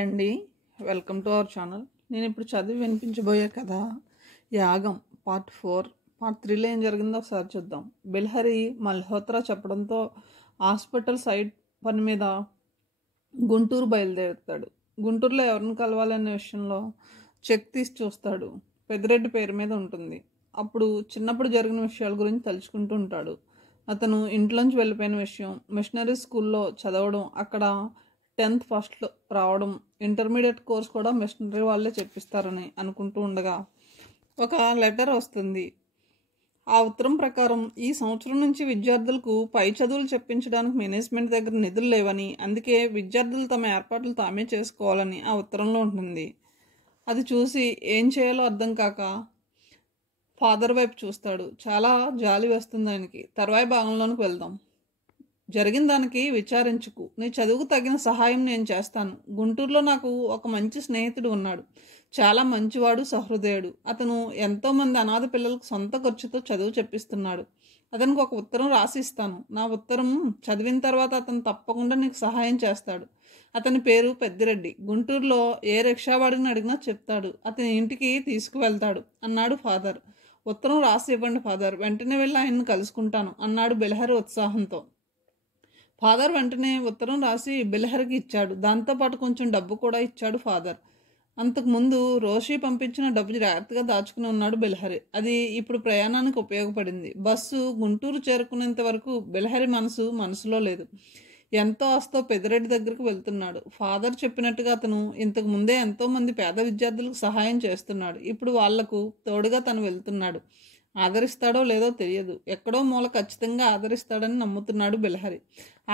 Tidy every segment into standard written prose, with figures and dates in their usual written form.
Hi అండి, welcome to our channel. నేను ఇప్పుడు చదివి వినిపించబోయే కథ యాగం పార్ట్ 4. పార్ట్ 3లో ఏం జరిగిందో ఒకసారి చూద్దాం. బిల్హరి మల్హోత్రా చెప్పడంతో హాస్పిటల్ సైట్ పని మీద గుంటూరు బయలుదేరుతాడు. గుంటూరులో ఎవరిని కలవాలనే విషయంలో చెక్ తీసి చూస్తాడు. పెద్దిరెడ్డి పేరు మీద ఉంటుంది. అప్పుడు చిన్నప్పుడు జరిగిన విషయాల గురించి తలుచుకుంటూ ఉంటాడు. అతను ఇంట్లోంచి వెళ్ళిపోయిన విషయం, మిషనరీ స్కూల్లో చదవడం, అక్కడ 10th ఫస్ట్లో రావడం, ఇంటర్మీడియట్ కోర్స్ కూడా మిషనరీ వాళ్ళే చెప్పిస్తారని అనుకుంటూ ఉండగా ఒక లెటర్ వస్తుంది. ఆ ఉత్తరం ప్రకారం ఈ సంవత్సరం నుంచి విద్యార్థులకు పై చదువులు చెప్పించడానికి మేనేజ్మెంట్ దగ్గర నిధులు లేవని, అందుకే విద్యార్థులు తమ ఏర్పాట్లు తామే చేసుకోవాలని ఆ ఉత్తరంలో ఉంటుంది. అది చూసి ఏం చేయాలో అర్థం కాక ఫాదర్ వైపు చూస్తాడు. చాలా జాలి వేస్తుంది ఆయనకి. తర్వాయి భాగంలోనికి వెళ్దాం. జరిగిన దానికి విచారించుకు, నీ చదువుకు తగిన సహాయం నేను చేస్తాను. గుంటూరులో నాకు ఒక మంచి స్నేహితుడు ఉన్నాడు. చాలా మంచివాడు, సహృదయుడు. అతను ఎంతోమంది అనాథ పిల్లలకు సొంత ఖర్చుతో చదువు చెప్పిస్తున్నాడు. అతనికి ఒక ఉత్తరం రాసి ఇస్తాను. నా ఉత్తరం చదివిన తర్వాత అతను తప్పకుండా నీకు సహాయం చేస్తాడు. అతని పేరు పెద్దిరెడ్డి. గుంటూరులో ఏ రిక్షావాడిని అడిగినా చెప్తాడు. అతని ఇంటికి తీసుకువెళ్తాడు అన్నాడు ఫాదర్. ఉత్తరం రాసి ఇవ్వండి ఫాదర్, వెంటనే వెళ్ళి ఆయన్ని కలుసుకుంటాను అన్నాడు బిల్హరి ఉత్సాహంతో. ఫాదర్ వెంటనే ఉత్తరం రాసి బిల్హరికి ఇచ్చాడు. దాంతోపాటు కొంచెం డబ్బు కూడా ఇచ్చాడు ఫాదర్. అంతకుముందు రోషి పంపించిన డబ్బు జాగ్రత్తగా దాచుకుని ఉన్నాడు బిల్హరి. అది ఇప్పుడు ప్రయాణానికి ఉపయోగపడింది. బస్సు గుంటూరు చేరుకునేంత వరకు బిల్హరి మనసులో లేదు. ఎంతో ఆస్తో పెద్దిరెడ్డి దగ్గరకు వెళ్తున్నాడు. ఫాదర్ చెప్పినట్టుగా అతను ఇంతకు ముందే ఎంతోమంది పేద విద్యార్థులకు సహాయం చేస్తున్నాడు. ఇప్పుడు వాళ్లకు తోడుగా తను వెళ్తున్నాడు. ఆదరిస్తాడో లేదో తెలియదు. ఎక్కడో మూల ఖచ్చితంగా ఆదరిస్తాడని నమ్ముతున్నాడు బిల్హరి.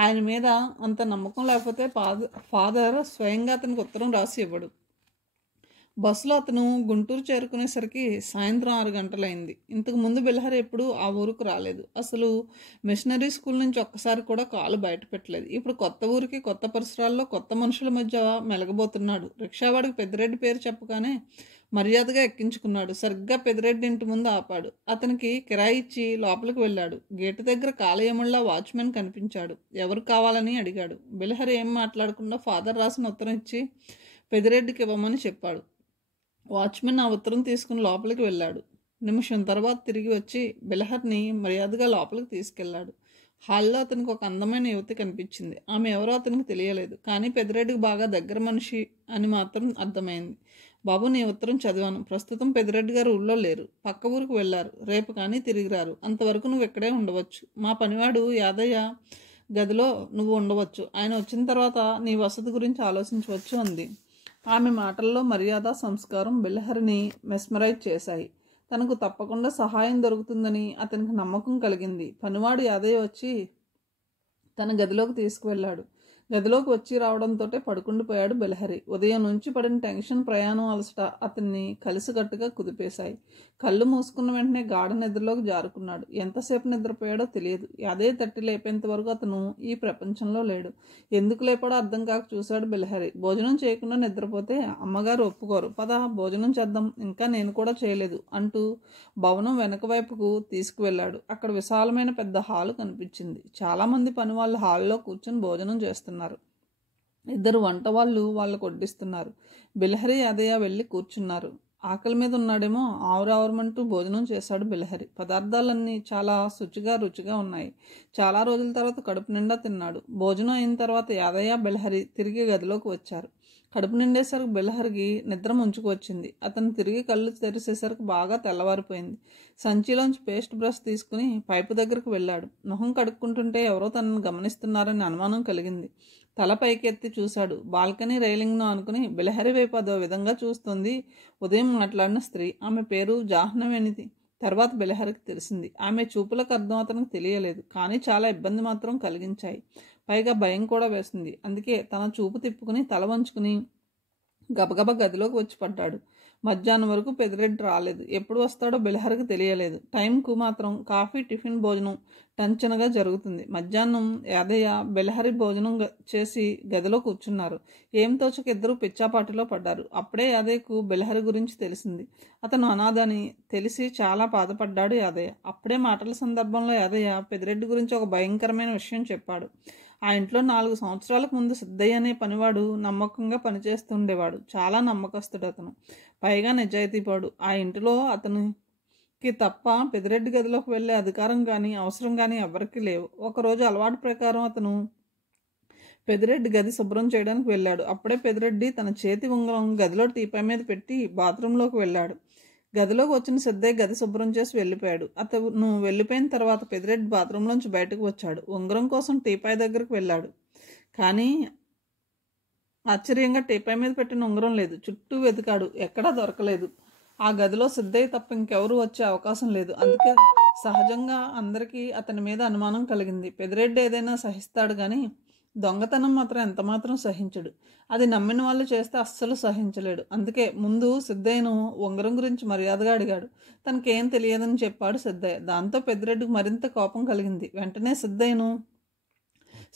ఆయన మీద అంత నమ్మకం లేకపోతే ఫాదర్ స్వయంగా అతనికి ఉత్తరం రాసి ఇవ్వడు. బస్సులో అతను గుంటూరు చేరుకునేసరికి సాయంత్రం 6 గంటలైంది. ఇంతకు ముందు బిల్హరి ఎప్పుడూ ఆ ఊరుకు రాలేదు. అసలు మిషనరీ స్కూల్ నుంచి ఒక్కసారి కూడా కాలు బయట పెట్టలేదు. ఇప్పుడు కొత్త ఊరికి, కొత్త పరిసరాల్లో, కొత్త మనుషుల మధ్య మెలగబోతున్నాడు. రిక్షావాడికి పెద్దిరెడ్డి పేరు చెప్పగానే మర్యాదగా ఎక్కించుకున్నాడు. సరిగ్గా పెద్దిరెడ్డి ఇంటి ముందు ఆపాడు. అతనికి కిరాయి ఇచ్చి లోపలికి వెళ్ళాడు. గేటు దగ్గర కాలయముల్లా వాచ్మెన్ కనిపించాడు. ఎవరు కావాలని అడిగాడు. బిల్హరి ఏం మాట్లాడకుండా ఫాదర్ రాసిన ఉత్తరం ఇచ్చి పెద్దిరెడ్డికి ఇవ్వమని చెప్పాడు. వాచ్మెన్ ఆ ఉత్తరం తీసుకుని లోపలికి వెళ్ళాడు. నిమిషం తర్వాత తిరిగి వచ్చి బిల్హర్ని మర్యాదగా లోపలికి తీసుకెళ్లాడు. హాల్లో అతనికి ఒక అందమైన యువతి కనిపించింది. ఆమె ఎవరో అతనికి తెలియలేదు, కానీ పెద్దిరెడ్డికి బాగా దగ్గర మనిషి అని మాత్రం అర్థమైంది. బాబు, నీ ఉత్తరం చదివాను. ప్రస్తుతం పెద్దిరెడ్డి గారు ఊళ్ళో లేరు, పక్క ఊరికి వెళ్ళారు. రేపు కానీ తిరిగి రారు. అంతవరకు నువ్వు ఇక్కడే ఉండవచ్చు. మా పనివాడు యాదయ్య గదిలో నువ్వు ఉండవచ్చు. ఆయన వచ్చిన తర్వాత నీ వసతి గురించి ఆలోచించవచ్చు అంది. ఆమె మాటల్లో మర్యాద, సంస్కారం బిల్హరిని మెస్మరైజ్ చేశాయి. తనకు తప్పకుండా సహాయం దొరుకుతుందని అతనికి నమ్మకం కలిగింది. పనివాడు యాదయ్య వచ్చి తన గదిలోకి తీసుకువెళ్ళాడు. గదిలోకి వచ్చి రావడంతో పడుకుండిపోయాడు బిల్హరి. ఉదయం నుంచి పడిన టెన్షన్, ప్రయాణం అలసట అతన్ని కలిసికట్టుగా కుదిపేశాయి. కళ్ళు మూసుకున్న వెంటనే గాఢ నిద్రలోకి జారుకున్నాడు. ఎంతసేపు నిద్రపోయాడో తెలియదు. అదే తట్టి లేపేంత వరకు అతను ఈ ప్రపంచంలో లేడు. ఎందుకు లేపాడో అర్థం కాక చూశాడు బిల్హరి. భోజనం చేయకుండా నిద్రపోతే అమ్మగారు ఒప్పుకోరు. పద భోజనం చేద్దాం, ఇంకా నేను కూడా చేయలేదు అంటూ భవనం వెనక వైపుకు తీసుకువెళ్ళాడు. అక్కడ విశాలమైన పెద్ద హాలు కనిపించింది. చాలామంది పని వాళ్ళు హాల్లో కూర్చొని భోజనం చేస్తున్నారు. ఇద్దరు వంట వాళ్ళకు వడ్డిస్తున్నారు. బిల్హరి యాదయ్య వెళ్ళి కూర్చున్నారు. ఆకలి మీద ఉన్నాడేమో. ఆవురావురమంటూ భోజనం చేశాడు బిల్హరి. పదార్థాలన్నీ చాలా రుచిగా ఉన్నాయి. చాలా రోజుల తర్వాత కడుపు నిండా తిన్నాడు. భోజనం అయిన తర్వాత యాదయ్య, బిల్హరి తిరిగి గదిలోకి వచ్చారు. కడుపు నిండేసరికి బిల్హరికి నిద్ర ముంచుకు వచ్చింది. అతను తిరిగి కళ్ళు తెరిసేసరికి బాగా తెల్లవారిపోయింది. సంచిలోంచి పేస్ట్ బ్రష్ తీసుకుని పైపు దగ్గరకు వెళ్ళాడు. మొహం కడుక్కుంటుంటే ఎవరో తనను గమనిస్తున్నారని అనుమానం కలిగింది. తల పైకెత్తి చూశాడు. బాల్కనీ రైలింగ్ను అనుకుని బిల్హరి వైపు అదో విధంగా చూస్తుంది ఉదయం మాట్లాడిన స్త్రీ. ఆమె పేరు జాహ్నవేనిది. తర్వాత బిల్హరికి తెలిసింది. ఆమె చూపులకు అర్థం అతనికి తెలియలేదు, కానీ చాలా ఇబ్బంది మాత్రం కలిగించాయి. పైగా భయం కూడా వేసింది. అందుకే తన చూపు తిప్పుకుని తల వంచుకుని గబగబా గదిలోకి వచ్చి పడ్డాడు. మధ్యాహ్నం వరకు పెద్దిరెడ్డి రాలేదు. ఎప్పుడు వస్తాడో బిల్హరికి తెలియలేదు. టైంకు మాత్రం కాఫీ, టిఫిన్, భోజనం టంచనగా జరుగుతుంది. మధ్యాహ్నం యాదయ్య బిల్హరి భోజనం చేసి గదిలో కూర్చున్నారు. ఏం తోచక ఇద్దరు పిచ్చాపాటిలో పడ్డారు. అప్పుడే యాదయ్యకు బిల్హరి గురించి తెలిసింది. అతను అనాథని తెలిసి చాలా బాధపడ్డాడు యాదయ్య. అప్పుడే మాటల సందర్భంలో యాదయ్య పెద్దిరెడ్డి గురించి ఒక భయంకరమైన విషయం చెప్పాడు. ఆ ఇంట్లో 4 సంవత్సరాలకు ముందు సిద్ధయ్య అనే పనివాడు నమ్మకంగా పనిచేస్తుండేవాడు. చాలా నమ్మకస్తుడు అతను. పైగా నిజాయితీపడు. ఆ ఇంటిలో అతనికి తప్ప పెద్దిరెడ్డి గదిలోకి వెళ్ళే అధికారం కానీ అవసరం కానీ ఎవరికీ లేవు. ఒకరోజు అలవాటు ప్రకారం అతను పెద్దిరెడ్డి గది శుభ్రం చేయడానికి వెళ్ళాడు. అప్పుడే పెద్దిరెడ్డి తన చేతి ఉంగరం గదిలో టీపై మీద పెట్టి బాత్రూంలోకి వెళ్ళాడు. గదిలోకి వచ్చిన సిద్ధయ్య గది శుభ్రం చేసి వెళ్ళిపోయాడు. అతను వెళ్ళిపోయిన తర్వాత పెద్దిరెడ్డి బాత్రూంలోంచి బయటకు వచ్చాడు. ఉంగరం కోసం టీపాయ్ దగ్గరకు వెళ్ళాడు. కానీ ఆశ్చర్యంగా టీపాయ్ మీద పెట్టిన ఉంగరం లేదు. చుట్టూ వెతికాడు, ఎక్కడా దొరకలేదు. ఆ గదిలో సిద్ధయ్య తప్ప ఇంకెవరూ వచ్చే అవకాశం లేదు. అందుకే సహజంగా అందరికీ అతని మీద అనుమానం కలిగింది. పెద్దిరెడ్డి ఏదైనా సహిస్తాడు కానీ దొంగతనం మాత్రం ఎంతమాత్రం సహించడు. అది నమ్మిన వాళ్ళు చేస్తే అస్సలు సహించలేడు. అందుకే ముందు సిద్ధయ్యను ఉంగరం గురించి మర్యాదగా అడిగాడు. తనకేం తెలియదని చెప్పాడు సిద్ధయ్య. దాంతో పెద్దిరెడ్డికి మరింత కోపం కలిగింది. వెంటనే సిద్ధయ్యను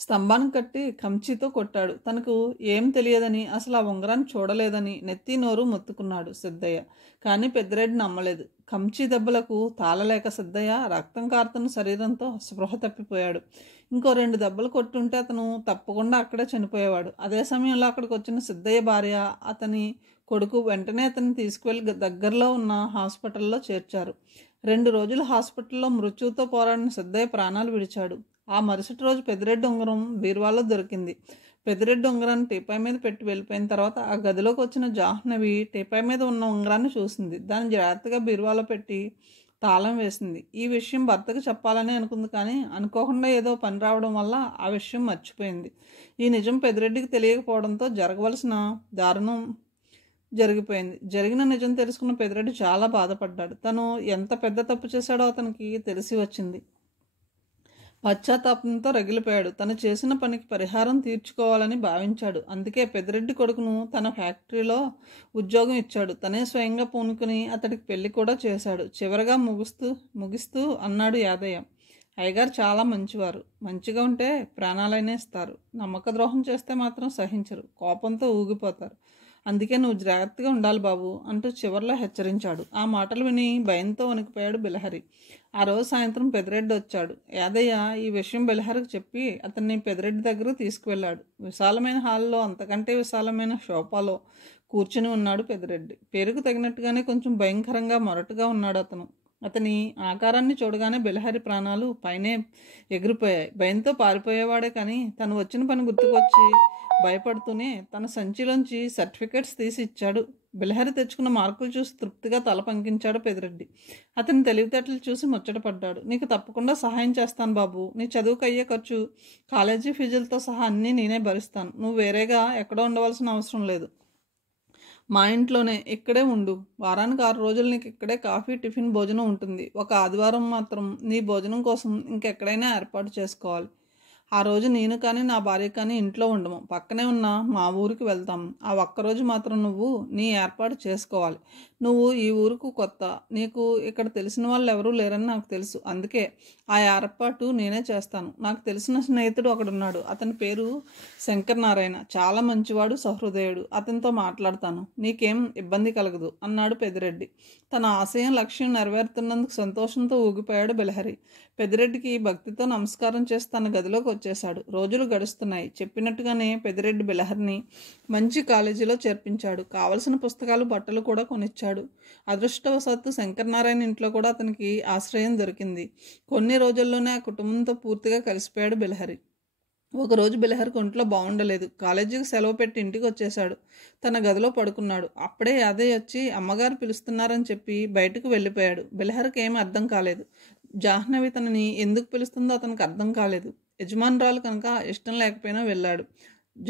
స్తంభానికి కట్టి కంచీతో కొట్టాడు. తనకు ఏం తెలియదని, అసలు ఆ ఉంగరాన్ని చూడలేదని నెత్తి నోరు మొత్తుకున్నాడు సిద్ధయ్య. కానీ పెద్దిరెడ్డి నమ్మలేదు. కంచీ దెబ్బలకు తాళలేక సిద్ధయ్య రక్తం కారుతున్న శరీరంతో స్పృహ తప్పిపోయాడు. ఇంకో 2 దెబ్బలు కొట్టుంటే అతను తప్పకుండా అక్కడే చనిపోయేవాడు. అదే సమయంలో అక్కడికి వచ్చిన సిద్ధయ్య భార్య, అతని కొడుకు వెంటనే అతన్ని తీసుకువెళ్ళి దగ్గరలో ఉన్న హాస్పిటల్లో చేర్చారు. 2 రోజులు హాస్పిటల్లో మృత్యువుతో పోరాడిన సిద్ధయ్య ప్రాణాలు విడిచాడు. ఆ మరుసటి రోజు పెద్దిరెడ్డి ఉంగరం బీరువాలో దొరికింది. పెద్దిరెడ్డి ఉంగరాన్ని టీపాయ్ మీద పెట్టి వెళ్ళిపోయిన తర్వాత ఆ గదిలోకి వచ్చిన జాహ్నవి టీపాయ్ మీద ఉన్న ఉంగరాన్ని చూసింది. దాన్ని జాగ్రత్తగా బీరువాలో పెట్టి తాళం వేసింది. ఈ విషయం భర్తకు చెప్పాలని అనుకుంది, కానీ అనుకోకుండా ఏదో పని రావడం వల్ల ఆ విషయం మర్చిపోయింది. ఈ నిజం పెద్దిరెడ్డికి తెలియకపోవడంతో జరగవలసిన దారుణం జరిగిపోయింది. జరిగిన నిజం తెలుసుకున్న పెద్దిరెడ్డి చాలా బాధపడ్డాడు. తను ఎంత పెద్ద తప్పు చేశాడో అతనికి తెలిసి వచ్చింది. పశ్చాత్తాపంతో రగిలిపోయాడు. తను చేసిన పనికి పరిహారం తీర్చుకోవాలని భావించాడు. అందుకే పెద్దిరెడ్డి కొడుకును తన ఫ్యాక్టరీలో ఉద్యోగం ఇచ్చాడు. తనే స్వయంగా పూనుకుని అతడికి పెళ్లి కూడా చేశాడు. చివరగా ముగిస్తూ అన్నాడు యాదయ్య, అయ్యగారు చాలా మంచివారు. మంచిగా ఉంటే ప్రాణాలైనా ఇస్తారు. నమ్మక ద్రోహం చేస్తే మాత్రం సహించరు. కోపంతో ఊగిపోతారు. అందుకే నువ్వు జాగ్రత్తగా ఉండాలి బాబు అంటూ చివర్లో హెచ్చరించాడు. ఆ మాటలు విని భయంతో వణికిపోయాడు బిలహరి. ఆ రోజు సాయంత్రం పెద్దిరెడ్డి వచ్చాడు. యాదయ్య ఈ విషయం బిలహరికి చెప్పి అతన్ని పెద్దిరెడ్డి దగ్గరకు తీసుకువెళ్ళాడు. విశాలమైన హాల్లో, అంతకంటే విశాలమైన సోఫాలో కూర్చుని ఉన్నాడు పెద్దిరెడ్డి. పేరుకు తగినట్టుగానే కొంచెం భయంకరంగా మొరటుగా ఉన్నాడు అతను. అతని ఆకారాన్ని చూడగానే బిలహరి ప్రాణాలు పైనే ఎగిరిపోయాయి. భయంతో పారిపోయేవాడే కానీ తను వచ్చిన పని గుర్తుకొచ్చి భయపడుతూనే తన సంచిలోంచి సర్టిఫికెట్స్ తీసి ఇచ్చాడు. బిలహరి తెచ్చుకున్న మార్కులు చూసి తృప్తిగా తల పంకించాడు పెద్దిరెడ్డి. అతని తెలివితేటలు చూసి ముచ్చటపడ్డాడు. నీకు తప్పకుండా సహాయం చేస్తాను బాబు. నీ చదువుకు అయ్యే ఖర్చు, కాలేజీ ఫీజులతో సహా అన్నీ నేనే భరిస్తాను. నువ్వు వేరేగా ఎక్కడో ఉండవలసిన అవసరం లేదు. మా ఇంట్లోనే ఇక్కడే ఉండు. వారానికి 6 రోజులు నీకు ఇక్కడే కాఫీ, టిఫిన్, భోజనం ఉంటుంది. ఒక ఆదివారం మాత్రం నీ భోజనం కోసం ఇంకెక్కడైనా ఏర్పాటు చేసుకోవాలి. ఆ రోజు నేను కానీ నా భార్య కానీ ఇంట్లో ఉండము. పక్కనే ఉన్న మా ఊరికి వెళ్తాం. ఆ ఒక్కరోజు మాత్రం నువ్వు నీ ఏర్పాటు చేసుకోవాలి. నువ్వు ఈ ఊరుకు కొత్త. నీకు ఇక్కడ తెలిసిన వాళ్ళు ఎవరూ లేరని నాకు తెలుసు. అందుకే ఆ ఏర్పాటు నేనే చేస్తాను. నాకు తెలిసిన స్నేహితుడు ఒకడున్నాడు. అతని పేరు శంకర్ నారాయణ. చాలా మంచివాడు, సహృదయుడు. అతనితో మాట్లాడతాను. నీకేం ఇబ్బంది కలగదు అన్నాడు పెద్దిరెడ్డి. తన ఆశయం, లక్ష్యం నెరవేరుతున్నందుకు సంతోషంతో ఊగిపోయాడు బిలహరి. పెద్దిరెడ్డికి భక్తితో నమస్కారం చేసి తన గదిలోకి వచ్చేశాడు. రోజులు గడుస్తున్నాయి. చెప్పినట్టుగానే పెద్దిరెడ్డి బిలహరిని మంచి కాలేజీలో చేర్పించాడు. కావలసిన పుస్తకాలు, బట్టలు కూడా కొనిచ్చాడు. అదృష్టవశాత్తు శంకరనారాయణ ఇంట్లో కూడా అతనికి ఆశ్రయం దొరికింది. కొన్ని రోజుల్లోనే ఆ కుటుంబంతో పూర్తిగా కలిసిపోయాడు బిలహరి. ఒకరోజు బిలహరికి ఒంట్లో బాగుండలేదు. కాలేజీకి సెలవు పెట్టి ఇంటికి వచ్చేశాడు. తన గదిలో పడుకున్నాడు. అప్పుడే యాదయ్య వచ్చి అమ్మగారు పిలుస్తున్నారని చెప్పి బయటకు వెళ్ళిపోయాడు. బిలహరికి ఏమీ అర్థం కాలేదు. జాహ్నవి తనని ఎందుకు పిలుస్తుందో అతనికి అర్థం కాలేదు. యజమానురాలు కనుక ఇష్టం లేకపోయినా వెళ్ళాడు.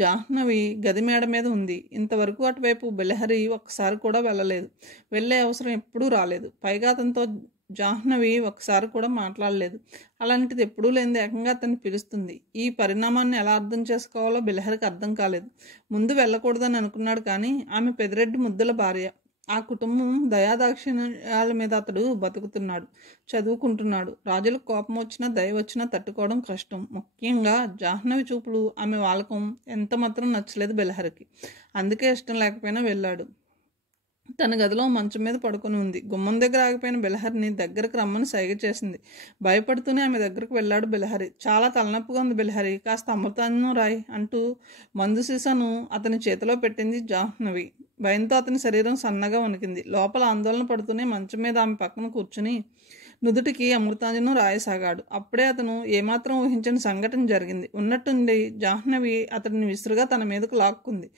జాహ్నవి గది మేడ మీద ఉంది. ఇంతవరకు అటువైపు బిలహరి ఒక్కసారి కూడా వెళ్ళలేదు. వెళ్ళే అవసరం ఎప్పుడూ రాలేదు. పైగా అతనితో జాహ్నవి ఒకసారి కూడా మాట్లాడలేదు. అలాంటిది ఎప్పుడూ లేనిది ఏకంగా అతన్ని పిలుస్తుంది. ఈ పరిణామాన్ని ఎలా అర్థం చేసుకోవాలో బిలహరికి అర్థం కాలేదు. ముందు వెళ్ళకూడదని అనుకున్నాడు, కానీ ఆమె పెద్దిరెడ్డి ముద్దుల భార్య. ఆ కుటుంబం దయాదాక్షిణ్యాల మీద అతడు బతుకుతున్నాడు, చదువుకుంటున్నాడు. రాజులకు కోపం వచ్చినా, దయ వచ్చినా తట్టుకోవడం కష్టం. ముఖ్యంగా జాహ్నవి చూపులు, ఆమె వాలకం ఎంత మాత్రం నచ్చలేదు బిలహరికి. అందుకే ఇష్టం లేకపోయినా వెళ్ళాడు. తన గదిలో మంచం మీద పడుకొని ఉంది. గుమ్మం దగ్గర ఆగిపోయిన బెలహరిని దగ్గరకు రమ్మని సైగ చేసింది. భయపడుతూనే ఆమె దగ్గరకు వెళ్ళాడు బెలహరి. చాలా తలనొప్పిగా ఉంది బెలహరి, కాస్త అమృతాంజనం రాయ్ అంటూ మందు సీసాను అతని చేతిలో పెట్టింది జాహ్నవి. భయంతో అతని శరీరం సన్నగా వణికింది. లోపల ఆందోళన పడుతూనే మంచం మీద ఆమె పక్కన కూర్చుని నుదుటికి అమృతాంజనం రాయసాగాడు. అప్పుడే అతను ఏమాత్రం ఊహించని సంఘటన జరిగింది. ఉన్నట్టుండి జాహ్నవి అతడిని విసురుగా తన మీదకు లాక్కుంది.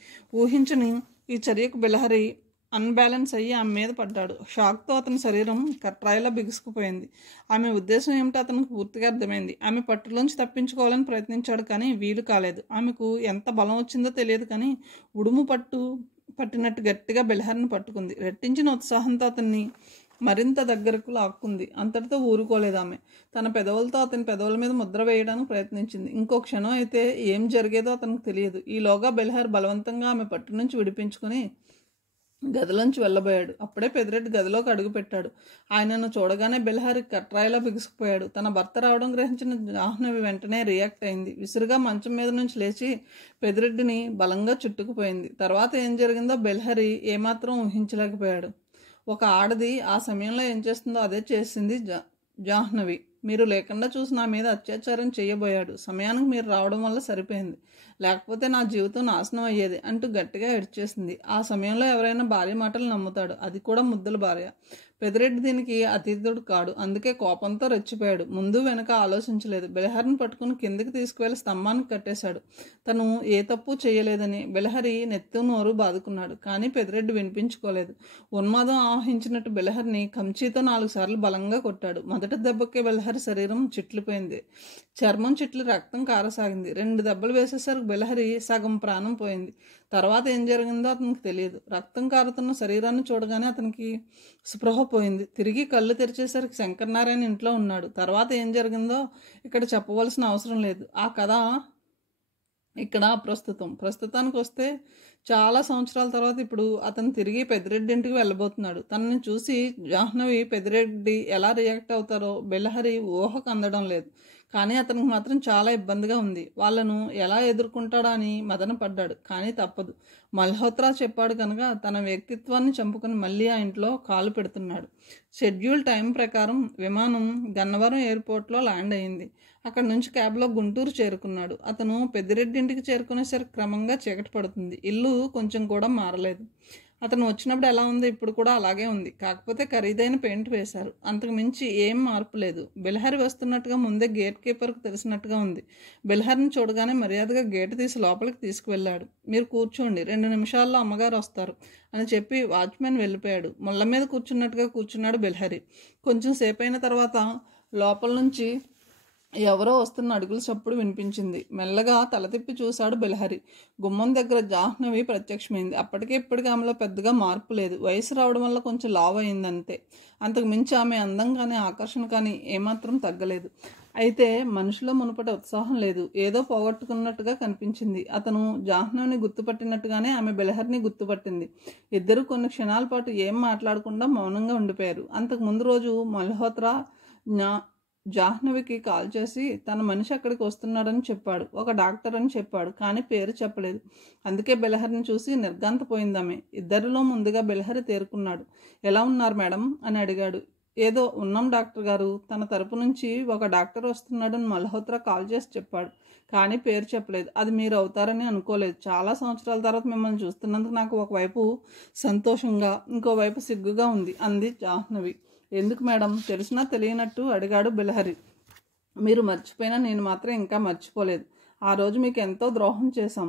ఊహించని ఈ చర్యకు బెలహరి అన్బ్యాలెన్స్ అయ్యి ఆమె మీద పడ్డాడు. షాక్తో అతని శరీరం కట్రాయిలా బిగుసుకుపోయింది. ఆమె ఉద్దేశం ఏమిటో అతనికి పూర్తిగా అర్థమైంది. ఆమె పట్టులోంచి తప్పించుకోవాలని ప్రయత్నించాడు, కానీ వీలు కాలేదు. ఆమెకు ఎంత బలం వచ్చిందో తెలియదు, కానీ ఉడుము పట్టినట్టు గట్టిగా బెలహరిని పట్టుకుంది. రెట్టించిన ఉత్సాహంతో అతన్ని మరింత దగ్గరకు లాక్కుంది. అంతటితో ఊరుకోలేదు ఆమె. తన పెదవులతో అతని పెదవుల మీద ముద్ర వేయడానికి ప్రయత్నించింది. ఇంకో క్షణం అయితే ఏం జరిగేదో అతనికి తెలియదు. ఈలోగా బెలహరి బలవంతంగా ఆమె పట్టు నుంచి విడిపించుకుని గదిలోంచి వెళ్ళబోయాడు. అప్పుడే పెదిరెడ్డి గదిలోకి అడుగుపెట్టాడు. ఆయనను చూడగానే బెలహరి కట్రాయిలా బిగుసుకుపోయాడు. తన భర్త రావడం గ్రహించిన జాహ్నవి వెంటనే రియాక్ట్ అయింది. విసురుగా మంచం మీద నుంచి లేచి పెదిరెడ్డిని బలంగా చుట్టుకుపోయింది. తర్వాత ఏం జరిగిందో బెలహరి ఏమాత్రం ఊహించలేకపోయాడు. ఒక ఆడది ఆ సమయంలో ఏం చేస్తుందో అదే చేసింది జాహ్నవి. మీరు లేకుండా చూసి నా మీద అత్యాచారం చేయబోయాడు. సమయానికి మీరు రావడం వల్ల సరిపోయింది, లేకపోతే నా జీవితం నాశనం అయ్యేది అంటూ గట్టిగా ఏడ్చేసింది. ఆ సమయంలో ఎవరైనా భార్య మాటలు నమ్ముతాడు, అది కూడా ముద్దుల భార్య. పెదిరెడ్డి దీనికి అతీతుడు కాడు. అందుకే కోపంతో రెచ్చిపోయాడు. ముందు వెనక ఆలోచించలేదు. బెలహరిని పట్టుకుని కిందకి తీసుకువెళ్ళి స్తంభానికి కట్టేశాడు. తను ఏ తప్పు చేయలేదని బెలహరి నెత్తి నోరు బాదుకున్నాడు, కానీ పెదిరెడ్డి వినిపించుకోలేదు. ఉన్మాదం ఆవహించినట్టు బెలహరిని కంచీతో 4 సార్లు బలంగా కొట్టాడు. మొదటి దెబ్బకే బెలహరి శరీరం చిట్లిపోయింది. చర్మం చిట్లి రక్తం కారసాగింది. 2 దెబ్బలు వేసేసరికి బెలహరి సగం ప్రాణం పోయింది. తర్వాత ఏం జరిగిందో అతనికి తెలియదు. రక్తం కారుతున్న శరీరాన్ని చూడగానే అతనికి స్పృహ పోయింది. తిరిగి కళ్ళు తెరిచేసరికి శంకరనారాయణ ఇంట్లో ఉన్నాడు. తర్వాత ఏం జరిగిందో ఇక్కడ చెప్పవలసిన అవసరం లేదు. ఆ కథ ఇక్కడ ప్రస్తుతానికి వస్తే చాలా సంవత్సరాల తర్వాత ఇప్పుడు అతను తిరిగి పెద్దిరెడ్డి ఇంటికి వెళ్ళబోతున్నాడు. తనని చూసి జాహ్నవి పెద్దిరెడ్డి ఎలా రియాక్ట్ అవుతారో బెలహరి ఊహకు అందడం లేదు. కానీ అతనికి మాత్రం చాలా ఇబ్బందిగా ఉంది. వాళ్ళను ఎలా ఎదుర్కొంటాడా అని మదన పడ్డాడు. కానీ తప్పదు. మల్హోత్రా చెప్పాడు కనుక తన వ్యక్తిత్వాన్ని చంపుకొని మళ్ళీ ఆ ఇంట్లో కాలు పెడుతున్నాడు. షెడ్యూల్ టైం ప్రకారం విమానం గన్నవరం ఎయిర్పోర్ట్లో ల్యాండ్ అయింది. అక్కడ నుంచి క్యాబ్లో గుంటూరు చేరుకున్నాడు. అతను పెద్దిరెడ్డి ఇంటికి చేరుకునేసరికి క్రమంగా చీకటి పడుతుంది. ఇల్లు కొంచెం కూడా మారలేదు. అతను వచ్చినప్పుడు ఎలా ఉందో ఇప్పుడు కూడా అలాగే ఉంది. కాకపోతే ఖరీదైన పెయింట్ వేశారు. అంతకు మించి ఏం మార్పు లేదు. బెలహరి వస్తున్నట్టుగా ముందే గేట్ కీపర్కు తెలిసినట్టుగా ఉంది. బెలహరిని చూడగానే మర్యాదగా గేటు తీసి లోపలికి తీసుకువెళ్ళాడు. మీరు కూర్చోండి, 2 నిమిషాల్లో అమ్మగారు వస్తారు అని చెప్పి వాచ్మెన్ వెళ్ళిపోయాడు. ముళ్ళ మీద కూర్చున్నట్టుగా కూర్చున్నాడు బెలహరి. కొంచెం సేపు అయిన తర్వాత లోపల నుంచి ఎవరో వస్తున్న అడుగుల చప్పుడు వినిపించింది. మెల్లగా తల తిప్పి చూశాడు బెలహరి. గుమ్మం దగ్గర జాహ్నవి ప్రత్యక్షమైంది. అప్పటికే ఇప్పటికీ ఆమెలో పెద్దగా మార్పు లేదు. వయసు రావడం వల్ల కొంచెం లావు అయిందంతే. అంతకు మించి ఆమె అందం కానీ ఆకర్షణ కానీ ఏమాత్రం తగ్గలేదు. అయితే మనిషిలో మునుపటి ఉత్సాహం లేదు. ఏదో పోగొట్టుకున్నట్టుగా కనిపించింది. అతను జాహ్నవిని గుర్తుపట్టినట్టుగానే ఆమె బెలహరిని గుర్తుపట్టింది. ఇద్దరు కొన్ని క్షణాల పాటు ఏం మాట్లాడకుండా మౌనంగా ఉండిపోయారు. అంతకు ముందు రోజు మల్హోత్రా జాహ్నవికి కాల్ చేసి తన మనిషి అక్కడికి వస్తున్నాడని చెప్పాడు. ఒక డాక్టర్ అని చెప్పాడు, కానీ పేరు చెప్పలేదు. అందుకే బెలహరిని చూసి నిర్ఘాంతపోయిందామె. ఇద్దరిలో ముందుగా బెలహరి తేరుకున్నాడు. ఎలా ఉన్నారు మేడం అని అడిగాడు. ఏదో ఉన్నాం డాక్టర్ గారు. తన తరపు నుంచి ఒక డాక్టర్ వస్తున్నాడని మల్హోత్రా కాల్ చేసి చెప్పాడు, కానీ పేరు చెప్పలేదు. అది మీరు అవుతారని అనుకోలేదు. చాలా సంవత్సరాల తర్వాత మిమ్మల్ని చూస్తున్నందుకు నాకు ఒకవైపు సంతోషంగా, ఇంకోవైపు సిగ్గుగా ఉంది అంది జాహ్నవి. ఎందుకు మేడం? తెలిసినా తెలియనట్టు అడిగాడు బెలహరి. మీరు మర్చిపోయినా నేను మాత్రం ఇంకా మర్చిపోలేదు. ఆ రోజు మీకు ఎంతో ద్రోహం చేశాం.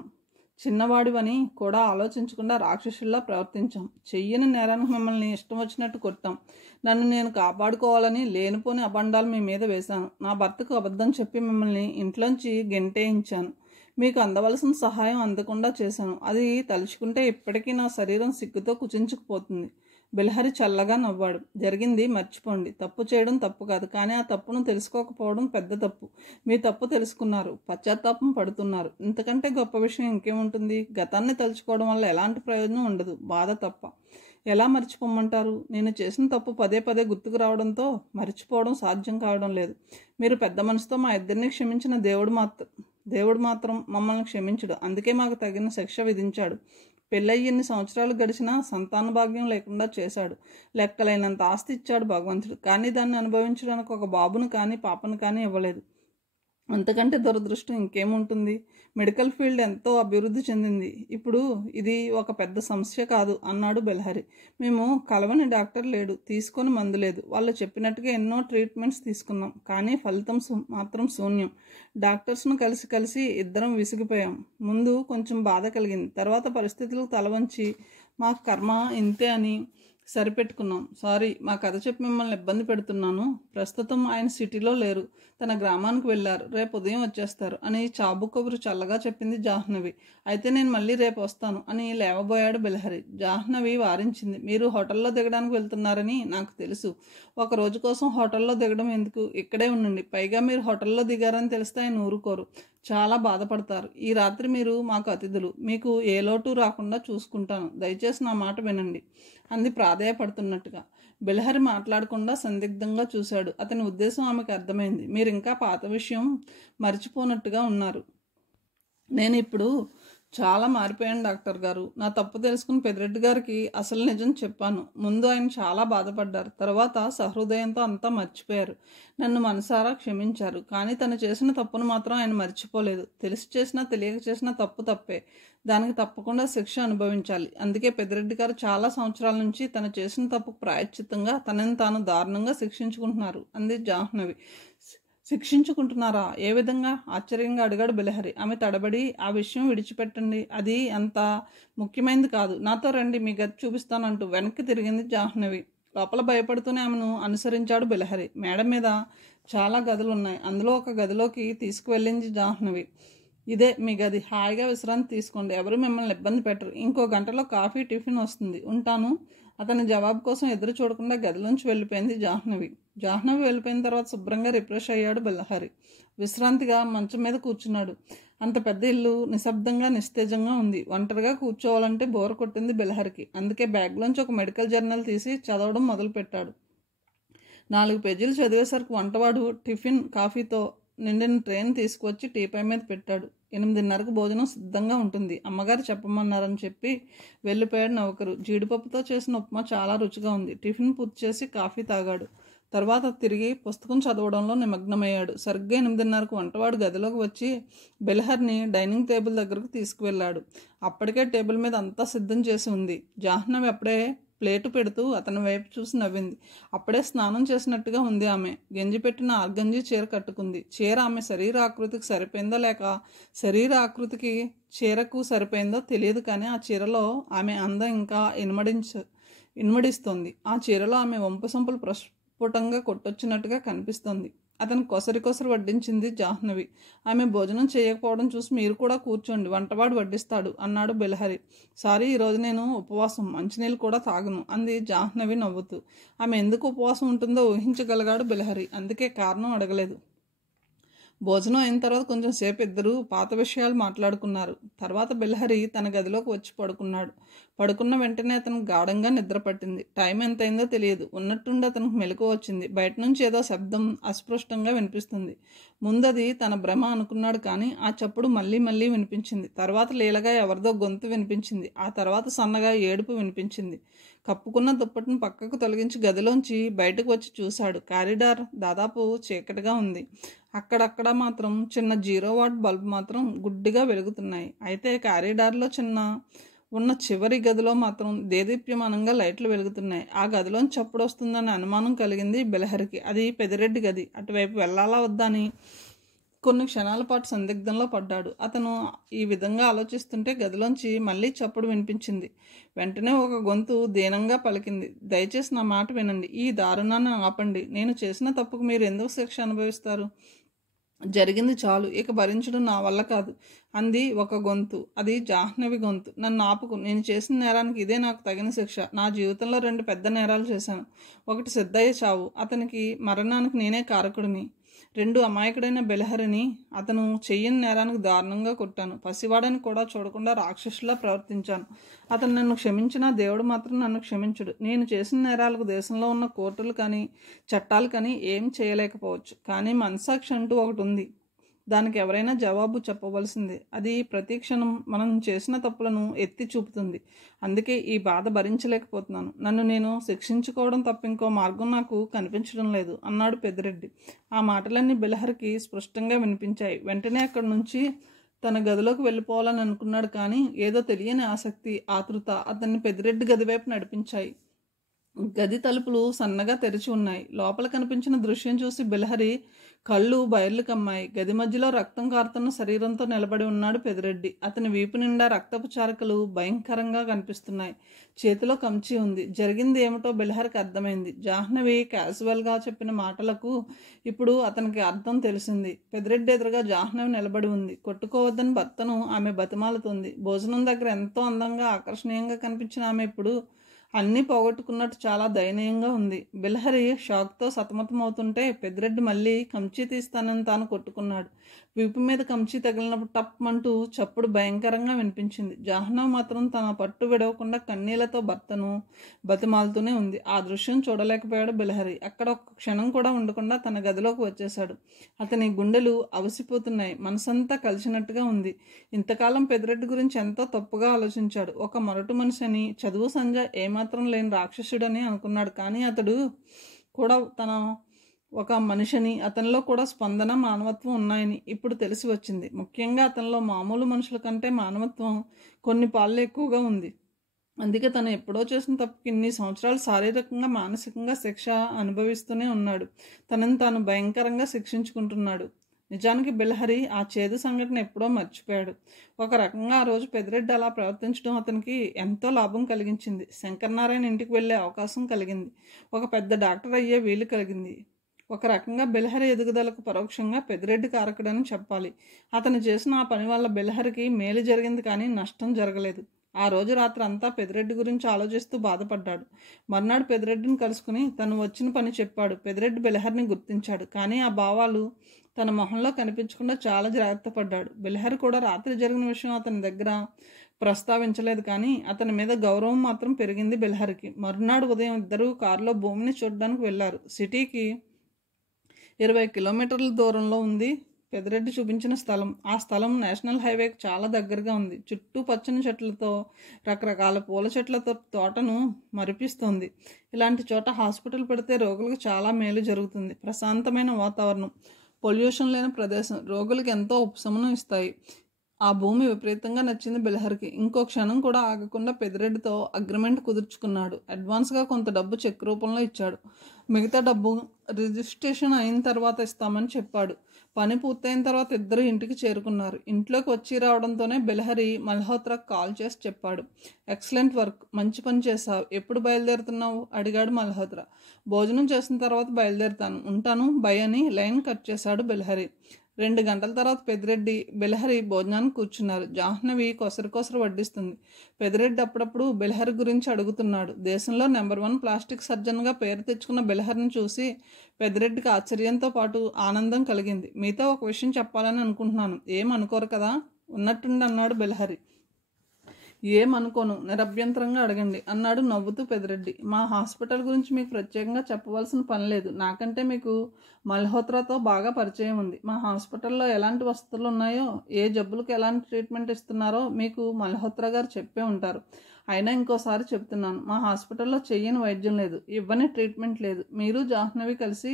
చిన్నవాడివని కూడా ఆలోచించకుండా రాక్షసుల్లా ప్రవర్తించాం. చెయ్యని నేరానికి మిమ్మల్ని ఇష్టం వచ్చినట్టు కొట్టాం. నన్ను నేను కాపాడుకోవాలని లేనిపోని అబండాలు మీ మీద వేశాను. నా భర్తకు అబద్ధం చెప్పి మిమ్మల్ని ఇంట్లోంచి గెంటేయించాను. మీకు అందవలసిన సహాయం అందకుండా చేశాను. అది తలుచుకుంటే ఇప్పటికీ నా శరీరం సిగ్గుతో కుచించుకుపోతుంది. బెలహరి చల్లగా నవ్వాడు. జరిగింది మర్చిపోండి. తప్పు చేయడం తప్పు కాదు, కానీ ఆ తప్పును తెలుసుకోకపోవడం పెద్ద తప్పు. మీ తప్పు తెలుసుకున్నారు, పశ్చాత్తాపం పడుతున్నారు. ఇంతకంటే గొప్ప విషయం ఇంకేముంటుంది? గతాన్ని తలుచుకోవడం వల్ల ఎలాంటి ప్రయోజనం ఉండదు, బాధ తప్ప. ఎలా మర్చిపోమంటారు? నేను చేసిన తప్పు పదే పదే గుర్తుకు రావడంతో మర్చిపోవడం సాధ్యం కావడం లేదు. మీరు పెద్ద మనసుతో మా ఇద్దరిని క్షమించిన దేవుడు మాత్రం మమ్మల్ని క్షమించడు. అందుకే మాకు తగిన శిక్ష విధించాడు. పెళ్ళయి ఎన్ని సంవత్సరాలు గడిచినా సంతాన భాగ్యం లేకుండా చేశాడు. లెక్కలైనంత ఆస్తి ఇచ్చాడు భగవంతుడు, కానీ దాన్ని అనుభవించడానికి ఒక బాబును కానీ పాపను కానీ ఇవ్వలేదు. అంతకంటే దురదృష్టం ఇంకేముంటుంది? మెడికల్ ఫీల్డ్ ఎంతో అభివృద్ధి చెందింది. ఇప్పుడు ఇది ఒక పెద్ద సమస్య కాదు అన్నాడు బెల్హరి. మేము కలవని డాక్టర్ లేడు, తీసుకొని మందు లేదు. వాళ్ళు చెప్పినట్టుగా ఎన్నో ట్రీట్మెంట్స్ తీసుకున్నాం, కానీ ఫలితం మాత్రం శూన్యం. డాక్టర్స్ను కలిసి కలిసి ఇద్దరం విసిగిపోయాం. ముందు కొంచెం బాధ కలిగింది, తర్వాత పరిస్థితులకు తలవంచి మా కర్మ ఇంతే అని సరిపెట్టుకున్నాం. సారీ, మా కథ చెప్పి మిమ్మల్ని ఇబ్బంది పెడుతున్నాను. ప్రస్తుతం ఆయన సిటీలో లేరు, తన గ్రామానికి వెళ్ళారు. రేపు ఉదయం వచ్చేస్తారు అని చాబు కబురు చల్లగా చెప్పింది జాహ్నవి. అయితే నేను మళ్ళీ రేపు వస్తాను అని లేవబోయాడు బెల్హరి. జాహ్నవి వారించింది. మీరు హోటల్లో దిగడానికి వెళ్తున్నారని నాకు తెలుసు. ఒక రోజు కోసం హోటల్లో దిగడం ఎందుకు? ఇక్కడే ఉండండి. పైగా మీరు హోటల్లో దిగారని తెలిస్తే ఆయన ఊరుకోరు, చాలా బాధపడతారు. ఈ రాత్రి మీరు మాకు అతిథులు, మీకు ఏ లోటు రాకుండా చూసుకుంటాను. దయచేసి నా మాట వినండి అంది ప్రాధేయపడుతున్నట్టుగా. బెల్హరి మాట్లాడకుండా సందిగ్ధంగా చూశాడు. అతని ఉద్దేశం ఆమెకు అర్థమైంది. మీరు ఇంకా పాత విషయం మర్చిపోనట్టుగా ఉన్నారు. నేను ఇప్పుడు చాలా మారిపోయాను డాక్టర్ గారు. నా తప్పు తెలుసుకుని పెద్దిరెడ్డి గారికి అసలు నిజం చెప్పాను. ముందు ఆయన చాలా బాధపడ్డారు, తర్వాత సహృదయంతో అంతా మర్చిపోయారు. నన్ను మనసారా క్షమించారు. కానీ తను చేసిన తప్పును మాత్రం ఆయన మర్చిపోలేదు. తెలిసి చేసినా తెలియక చేసిన తప్పు తప్పే, దానికి తప్పకుండా శిక్ష అనుభవించాలి. అందుకే పెద్దిరెడ్డి గారు చాలా సంవత్సరాల నుంచి తను చేసిన తప్పుకు ప్రాయశ్చిత్తంగా తనని తాను దారుణంగా శిక్షించుకుంటున్నారు అంది జాహ్నవి. శిక్షించుకుంటున్నారా? ఏ విధంగా? ఆశ్చర్యంగా అడిగాడు బెల్హరి. ఆమె తడబడి, ఆ విషయం విడిచిపెట్టండి, అది అంత ముఖ్యమైనది కాదు. నాతో రండి, మీ గది చూపిస్తానంటూ వెనక్కి తిరిగింది జాహ్నవి. లోపల భయపడుతూనే ఆమెను అనుసరించాడు బెల్హరి. మేడ మీద చాలా గదులున్నాయి, అందులో ఒక గదిలోకి తీసుకువెళ్ళింది జాహ్నవి. ఇదే మీ గది, హాయిగా విశ్రాంతి తీసుకోండి, ఎవరు మిమ్మల్ని ఇబ్బంది పెట్టరు. ఇంకో గంటలో కాఫీ టిఫిన్ వస్తుంది, ఉంటాను. అతని జవాబు కోసం ఎదురు చూడకుండా గదిలోంచి వెళ్ళిపోయింది జాహ్నవి. జాహ్నవి వెళ్ళిపోయిన తర్వాత శుభ్రంగా రిఫ్రెష్ అయ్యాడు బెల్హరి. విశ్రాంతిగా మంచం మీద కూర్చున్నాడు. అంత పెద్ద ఇల్లు నిశ్శబ్దంగా నిస్తేజంగా ఉంది. ఒంటరిగా కూర్చోవాలంటే బోర్ కొట్టింది బెల్హరికి. అందుకే బ్యాగ్లోంచి ఒక మెడికల్ జర్నల్ తీసి చదవడం మొదలుపెట్టాడు. 4 పేజీలు చదివేసరికి వంటవాడు టిఫిన్ కాఫీతో నిండిన ట్రైన్ తీసుకువచ్చి టీపై మీద పెట్టాడు. 8:30కు భోజనం సిద్ధంగా ఉంటుంది, అమ్మగారు చెప్పమన్నారని చెప్పి వెళ్ళిపోయాడు నౌకరు. జీడిపప్పుతో చేసిన ఉప్మా చాలా రుచిగా ఉంది. టిఫిన్ పూర్తి చేసి కాఫీ తాగాడు. తర్వాత తిరిగి పుస్తకం చదవడంలో నిమగ్నమయ్యాడు. సరిగ్గా 8:30కు వంటవాడు గదిలోకి వచ్చి బెల్హర్ని డైనింగ్ టేబుల్ దగ్గరకు తీసుకువెళ్ళాడు. అప్పటికే టేబుల్ మీద అంతా సిద్ధం చేసి ఉంది. జాహ్నవి అప్పుడే ప్లేటు పెడుతూ అతని వైపు చూసి నవ్వింది. అప్పుడే స్నానం చేసినట్టుగా ఉంది ఆమె. గంజి పెట్టిన ఆర్గంజి చీర కట్టుకుంది. చీర ఆమె శరీర ఆకృతికి సరిపోయిందో లేక శరీర ఆకృతికి చీరకు సరిపోయిందో తెలియదు, కానీ ఆ చీరలో ఆమె అందం ఇంకా ఇనుమడిస్తోంది. ఆ చీరలో ఆమె వంపు సంపులు ప్రస్ఫుటంగా కొట్టొచ్చినట్టుగా కనిపిస్తోంది. అతను కొసరి వడ్డించింది జాహ్నవి. ఆమె భోజనం చేయకపోవడం చూసి, మీరు కూడా కూర్చోండి, వంటవాడు వడ్డిస్తాడు అన్నాడు బెల్హరి. సారీ, ఈరోజు నేను ఉపవాసం, మంచినీళ్ళు కూడా తాగను అంది జాహ్నవి నవ్వుతూ. ఆమె ఎందుకు ఉపవాసం ఉంటుందో ఊహించగలిగాడు బెల్హరి, అందుకే కారణం అడగలేదు. భోజనం అయిన తర్వాత కొంచెం సేపు ఇద్దరు పాత విషయాలు మాట్లాడుకున్నారు. తర్వాత బెల్హరి తన గదిలోకి వచ్చి పడుకున్నాడు. పడుకున్న వెంటనే అతనికి గాఢంగా నిద్ర పట్టింది. టైం ఎంతైందో తెలియదు. ఉన్నట్టుండి అతనికి మెలకువ వచ్చింది. బయట నుంచి ఏదో శబ్దం అస్పష్టంగా వినిపిస్తుంది. ముందది తన భ్రమ అనుకున్నాడు, కానీ ఆ చప్పుడు మళ్ళీ మళ్ళీ వినిపించింది. తర్వాత లీలగా ఎవరిదో గొంతు వినిపించింది. ఆ తర్వాత సన్నగా ఏడుపు వినిపించింది. కప్పుకున్న దుప్పటిని పక్కకు తొలగించి గదిలోంచి బయటకు వచ్చి చూశాడు. కారిడార్ దాదాపు చీకటిగా ఉంది. అక్కడక్కడ మాత్రం చిన్న 0 వాట్ బల్బ్ మాత్రం గుడ్డిగా వెలుగుతున్నాయి. అయితే కారిడార్లో ఉన్న చివరి గదిలో మాత్రం దేదీప్యమానంగా లైట్లు వెలుగుతున్నాయి. ఆ గదిలోంచి చప్పుడు వస్తుందనే అనుమానం కలిగింది బెల్హరికి. అది పెద్దిరెడ్డి గది. అటువైపు వెళ్ళాలా వద్దా అని కొన్ని క్షణాల పాటు సందిగ్ధంలో పడ్డాడు. అతను ఈ విధంగా ఆలోచిస్తుంటే గదిలోంచి మళ్ళీ చప్పుడు వినిపించింది. వెంటనే ఒక గొంతు దీనంగా పలికింది. దయచేసి నా మాట వినండి, ఈ దారుణాన్ని ఆపండి. నేను చేసిన తప్పుకు మీరు ఎందుకు శిక్ష అనుభవిస్తారు? జరిగింది చాలు, ఇక భరించడం నా వల్ల కాదు అంది ఒక గొంతు. అది జాహ్నవి గొంతు. నన్ను ఆపుకు, నేను చేసిన నేరానికి ఇదే నాకు తగిన శిక్ష. నా జీవితంలో 2 పెద్ద నేరాలు చేశాను. ఒకటి సిద్ధయ్య చావు, అతనికి మరణానికి నేనే కారకుడిని. 2 అమాయకుడైన బెల్హరిని అతను చెయ్యని నేరానికి దారుణంగా కొట్టాను. పసివాడని కూడా చూడకుండా రాక్షసులా ప్రవర్తించాను. అతను నన్ను క్షమించినా దేవుడు మాత్రం నన్ను క్షమించడు. నేను చేసిన నేరాలకు దేశంలో ఉన్న కోర్టులు కానీ చట్టాలు కానీ ఏం చేయలేకపోవచ్చు, కానీ మనసాక్షి అంటూ ఒకటి ఉంది. దానికి ఎవరైనా జవాబు చెప్పవలసిందే. అది ప్రతి క్షణం మనం చేసిన తప్పులను ఎత్తి చూపుతుంది. అందుకే ఈ బాధ భరించలేకపోతున్నాను. నన్ను నేను శిక్షించుకోవడం తప్ప ఇంకో మార్గం నాకు కనిపించడం లేదు అన్నాడు పెద్దిరెడ్డి. ఆ మాటలన్నీ బిలహరికి స్పష్టంగా వినిపించాయి. వెంటనే అక్కడి నుంచి తన గదిలోకి వెళ్ళిపోవాలని అనుకున్నాడు. కానీ ఏదో తెలియని ఆసక్తి, ఆతృత అతన్ని పెద్దిరెడ్డి గది వైపు నడిపించాయి. గది తలుపులు సన్నగా తెరిచి ఉన్నాయి. లోపల కనిపించిన దృశ్యం చూసి బిలహరి కళ్ళు బయర్లు కమ్మాయి. గది మధ్యలో రక్తం కారుతున్న శరీరంతో నిలబడి ఉన్నాడు పెద్దిరెడ్డి. అతని వీపు నిండా రక్తపు చారకలు భయంకరంగా కనిపిస్తున్నాయి. చేతిలో కంచి ఉంది. జరిగింది ఏమిటో బిలహరికి అర్థమైంది. జాహ్నవి క్యాజువల్గా చెప్పిన మాటలకు ఇప్పుడు అతనికి అర్థం తెలిసింది. పెద్దిరెడ్డి ఎదురుగా జాహ్నవి నిలబడి ఉంది. కొట్టుకోవద్దని భర్తను ఆమె బతిమాలుతుంది. భోజనం దగ్గర ఎంతో అందంగా ఆకర్షణీయంగా కనిపించిన ఆమె ఇప్పుడు అన్నీ పోగొట్టుకున్నట్టు చాలా దయనీయంగా ఉంది. బిలహరి షాక్తో సతమతమవుతుంటే పెద్దిరెడ్డి మళ్ళీ కంచి తీస్తానని తాను కొట్టుకున్నాడు. వీపు మీద కంచి తగిలినప్పుడు టప్మంటూ చప్పుడు భయంకరంగా వినిపించింది. జాహ్నవ్ మాత్రం తన పట్టు విడవకుండా కన్నీళ్లతో భర్తను బతిమాలుతూనే ఉంది. ఆ దృశ్యం చూడలేకపోయాడు బిలహరి. అక్కడ ఒక క్షణం కూడా ఉండకుండా తన గదిలోకి వచ్చేశాడు. అతని గుండెలు అవసిపోతున్నాయి. మనసంతా కలిసినట్టుగా ఉంది. ఇంతకాలం పెద్దిరెడ్డి గురించి ఎంతో తప్పుగా ఆలోచించాడు. ఒక మొరటు మనిషి అని, చదువు సంజ ఏమాత్రం లేని రాక్షసుడని అనుకున్నాడు. కానీ అతడు కూడా తన ఒక మనిషిని, అతనిలో కూడా స్పందన, మానవత్వం ఉన్నాయని ఇప్పుడు తెలిసి వచ్చింది. ముఖ్యంగా అతనిలో మామూలు మనుషుల కంటే మానవత్వం కొన్ని పాళ్ళు ఎక్కువగా ఉంది. అందుకే తను ఎప్పుడో చేసిన తప్పుకి ఇన్ని సంవత్సరాలు శారీరకంగా, మానసికంగా శిక్ష అనుభవిస్తూనే ఉన్నాడు. తనని తాను భయంకరంగా శిక్షించుకుంటున్నాడు. నిజానికి బిలహరి ఆ చేదు సంఘటన ఎప్పుడో మర్చిపోయాడు. ఒక రకంగా ఆ రోజు పెద్దిరెడ్డి అలా ప్రవర్తించడం అతనికి ఎంతో లాభం కలిగించింది. శంకరనారాయణ ఇంటికి వెళ్ళే అవకాశం కలిగింది. ఒక పెద్ద డాక్టర్ అయ్యే వీలు కలిగింది. ఒక రకంగా బిలహరి ఎదుగుదలకు పరోక్షంగా పెద్దిరెడ్డి కారకుడని చెప్పాలి. అతను చేసిన ఆ పని వల్ల బిలహరికి మేలు జరిగింది కానీ నష్టం జరగలేదు. ఆ రోజు రాత్రి అంతా పెద్దిరెడ్డి గురించి ఆలోచిస్తూ బాధపడ్డాడు. మర్నాడు పెద్దిరెడ్డిని కలుసుకుని తను వచ్చిన పని చెప్పాడు. పెద్దిరెడ్డి బిలహరిని గుర్తించాడు. కానీ ఆ భావాలు తన మొహంలో కనిపించకుండా చాలా జాగ్రత్త పడ్డాడు. బిలహరి కూడా రాత్రి జరిగిన విషయం అతని దగ్గర ప్రస్తావించలేదు. కానీ అతని మీద గౌరవం మాత్రం పెరిగింది బిలహరికి. మరునాడు ఉదయం ఇద్దరు కారులో భూమిని చూడడానికి వెళ్ళారు. సిటీకి 20 కిలోమీటర్ల దూరంలో ఉంది పెద్దిరెడ్డి చూపించిన స్థలం. ఆ స్థలం నేషనల్ హైవేకి చాలా దగ్గరగా ఉంది. చుట్టూ పచ్చని చెట్లతో, రకరకాల పూల చెట్లతో తోటను మరిపిస్తోంది. ఇలాంటి చోట హాస్పిటల్ పెడితే రోగులకు చాలా మేలు జరుగుతుంది. ప్రశాంతమైన వాతావరణం, పొల్యూషన్ లేని ప్రదేశం రోగులకు ఎంతో ఉపశమనం ఇస్తాయి. ఆ భూమి విపరీతంగా నచ్చింది బిలహరికి. ఇంకో క్షణం కూడా ఆగకుండా పెద్దిరెడ్డితో అగ్రిమెంట్ కుదుర్చుకున్నాడు. అడ్వాన్స్గా కొంత డబ్బు చెక్ రూపంలో ఇచ్చాడు. మిగతా డబ్బు రిజిస్ట్రేషన్ అయిన తర్వాత ఇస్తామని చెప్పాడు. పని పూర్తయిన తర్వాత ఇద్దరు ఇంటికి చేరుకున్నారు. ఇంట్లోకి వచ్చి రావడంతోనే బిలహరి మల్హోత్రాకు కాల్ చేసి చెప్పాడు. ఎక్సలెంట్ వర్క్, మంచి పని చేశావు. ఎప్పుడు బయలుదేరుతున్నావు అడిగాడు మల్హోత్రా. భోజనం చేసిన తర్వాత బయలుదేరుతాను, ఉంటాను బై అని లైన్ కట్ చేశాడు బిలహరి. 2 గంటల తర్వాత పెద్దిరెడ్డి, బిలహరి భోజనానికి కూర్చున్నారు. జాహ్నవి కొసరు వడ్డిస్తుంది. పెద్దిరెడ్డి అప్పుడప్పుడు బిలహరి గురించి అడుగుతున్నాడు. దేశంలో నెంబర్ 1 ప్లాస్టిక్ సర్జన్గా పేరు తెచ్చుకున్న బిలహరిని చూసి పెద్దిరెడ్డికి ఆశ్చర్యంతో పాటు ఆనందం కలిగింది. మీతో ఒక విషయం చెప్పాలని అనుకుంటున్నాను, ఏమనుకోరు కదా ఉన్నట్టుండి అన్నాడు బిలహరి. ఏమనుకోను, నిరభ్యంతరంగా అడగండి అన్నాడు నవ్వుతూ పెద్దిరెడ్డి. మా హాస్పిటల్ గురించి మీకు ప్రత్యేకంగా చెప్పవలసిన పని లేదు. నాకంటే మీకు మల్హోత్రాతో బాగా పరిచయం ఉంది. మా హాస్పిటల్లో ఎలాంటి వసతులు ఉన్నాయో, ఏ జబ్బులకు ఎలాంటి ట్రీట్మెంట్ ఇస్తున్నారో మీకు మల్హోత్రా గారు చెప్పే ఉంటారు. అయినా ఇంకోసారి చెప్తున్నాను, మా హాస్పిటల్లో చెయ్యని వైద్యం లేదు, ఇవ్వని ట్రీట్మెంట్ లేదు. మీరు జాహ్నవి కలిసి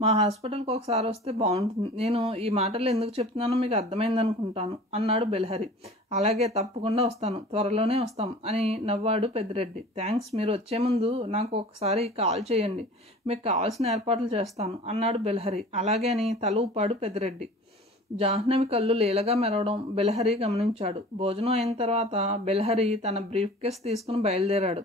మా హాస్పిటల్కి ఒకసారి వస్తే బాగుంటుంది. నేను ఈ మాటలు ఎందుకు చెప్తున్నానో మీకు అర్థమైందనుకుంటాను అన్నాడు బిలహరి. అలాగే, తప్పకుండా వస్తాను, త్వరలోనే వస్తాం అని నవ్వాడు పెద్దిరెడ్డి. థ్యాంక్స్, మీరు వచ్చే ముందు నాకు ఒకసారి కాల్ చేయండి, మీకు కావాల్సిన ఏర్పాట్లు చేస్తాను అన్నాడు బిలహరి. అలాగే అని తల ఊపాడు పెద్దిరెడ్డి. జాహ్నవి కళ్ళు లీలగా మెరవడం బిలహరి గమనించాడు. భోజనం అయిన తర్వాత బిలహరి తన బ్రీఫ్ కేస్ తీసుకుని బయలుదేరాడు.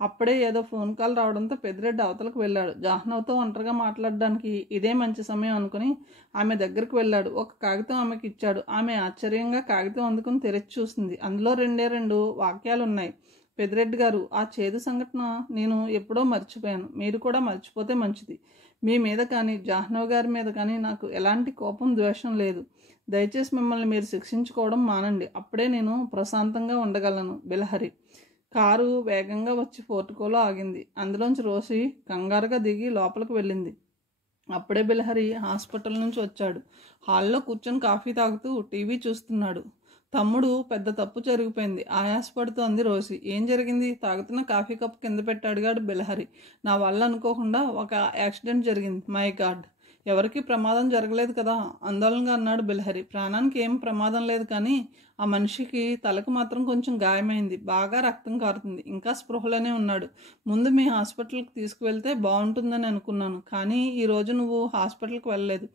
అప్పుడే ఏదో ఫోన్ కాల్ రావడంతో పెద్దిరెడ్డి అవతలకు వెళ్ళాడు. జాహ్నవ్తో ఒంటరిగా మాట్లాడడానికి ఇదే మంచి సమయం అనుకుని ఆమె దగ్గరికి వెళ్ళాడు. ఒక కాగితం ఆమెకి ఇచ్చాడు. ఆమె ఆశ్చర్యంగా కాగితం అందుకుని తెరిచి చూసింది. అందులో 2 వాక్యాలు ఉన్నాయి. పెద్దిరెడ్డి గారు, ఆ చేదు సంఘటన నేను ఎప్పుడో మర్చిపోయాను. మీరు కూడా మర్చిపోతే మంచిది. మీ మీద కానీ జాహ్నవ్ గారి మీద కానీ నాకు ఎలాంటి కోపం, ద్వేషం లేదు. దయచేసి మిమ్మల్ని మీరు శిక్షించుకోవడం మానండి. అప్పుడే నేను ప్రశాంతంగా ఉండగలను. బిలహరి. కారు వేగంగా వచ్చి పోర్టుకోలో ఆగింది. అందులోంచి రోసి కంగారుగా దిగి లోపలికి వెళ్ళింది. అప్పుడే బిలహరి హాస్పిటల్ నుంచి వచ్చాడు. హాల్లో కూర్చొని కాఫీ తాగుతూ టీవీ చూస్తున్నాడు. తమ్ముడు, పెద్ద తప్పు జరిగిపోయింది, ఆయాసపడుతూ అంది రోసి. ఏం జరిగింది? తాగుతున్న కాఫీ కప్ కింద పెట్టి అడిగాడు బిలహరి. నా వల్ల అనుకోకుండా ఒక యాక్సిడెంట్ జరిగింది. మై గాడ్, ఎవరికి ప్రమాదం జరగలేదు కదా? ఆందోళనగా అన్నాడు బిలహరి. ప్రాణానికి ఏం ప్రమాదం లేదు, కానీ ఆ మనిషికి తలకు మాత్రం కొంచెం గాయమైంది. బాగా రక్తం కారుతుంది. ఇంకా స్పృహలోనే ఉన్నాడు. ముందు మీ హాస్పిటల్కి తీసుకువెళ్తే బాగుంటుందని అనుకున్నాను, కానీ ఈరోజు నువ్వు హాస్పిటల్కి వెళ్ళలేదు.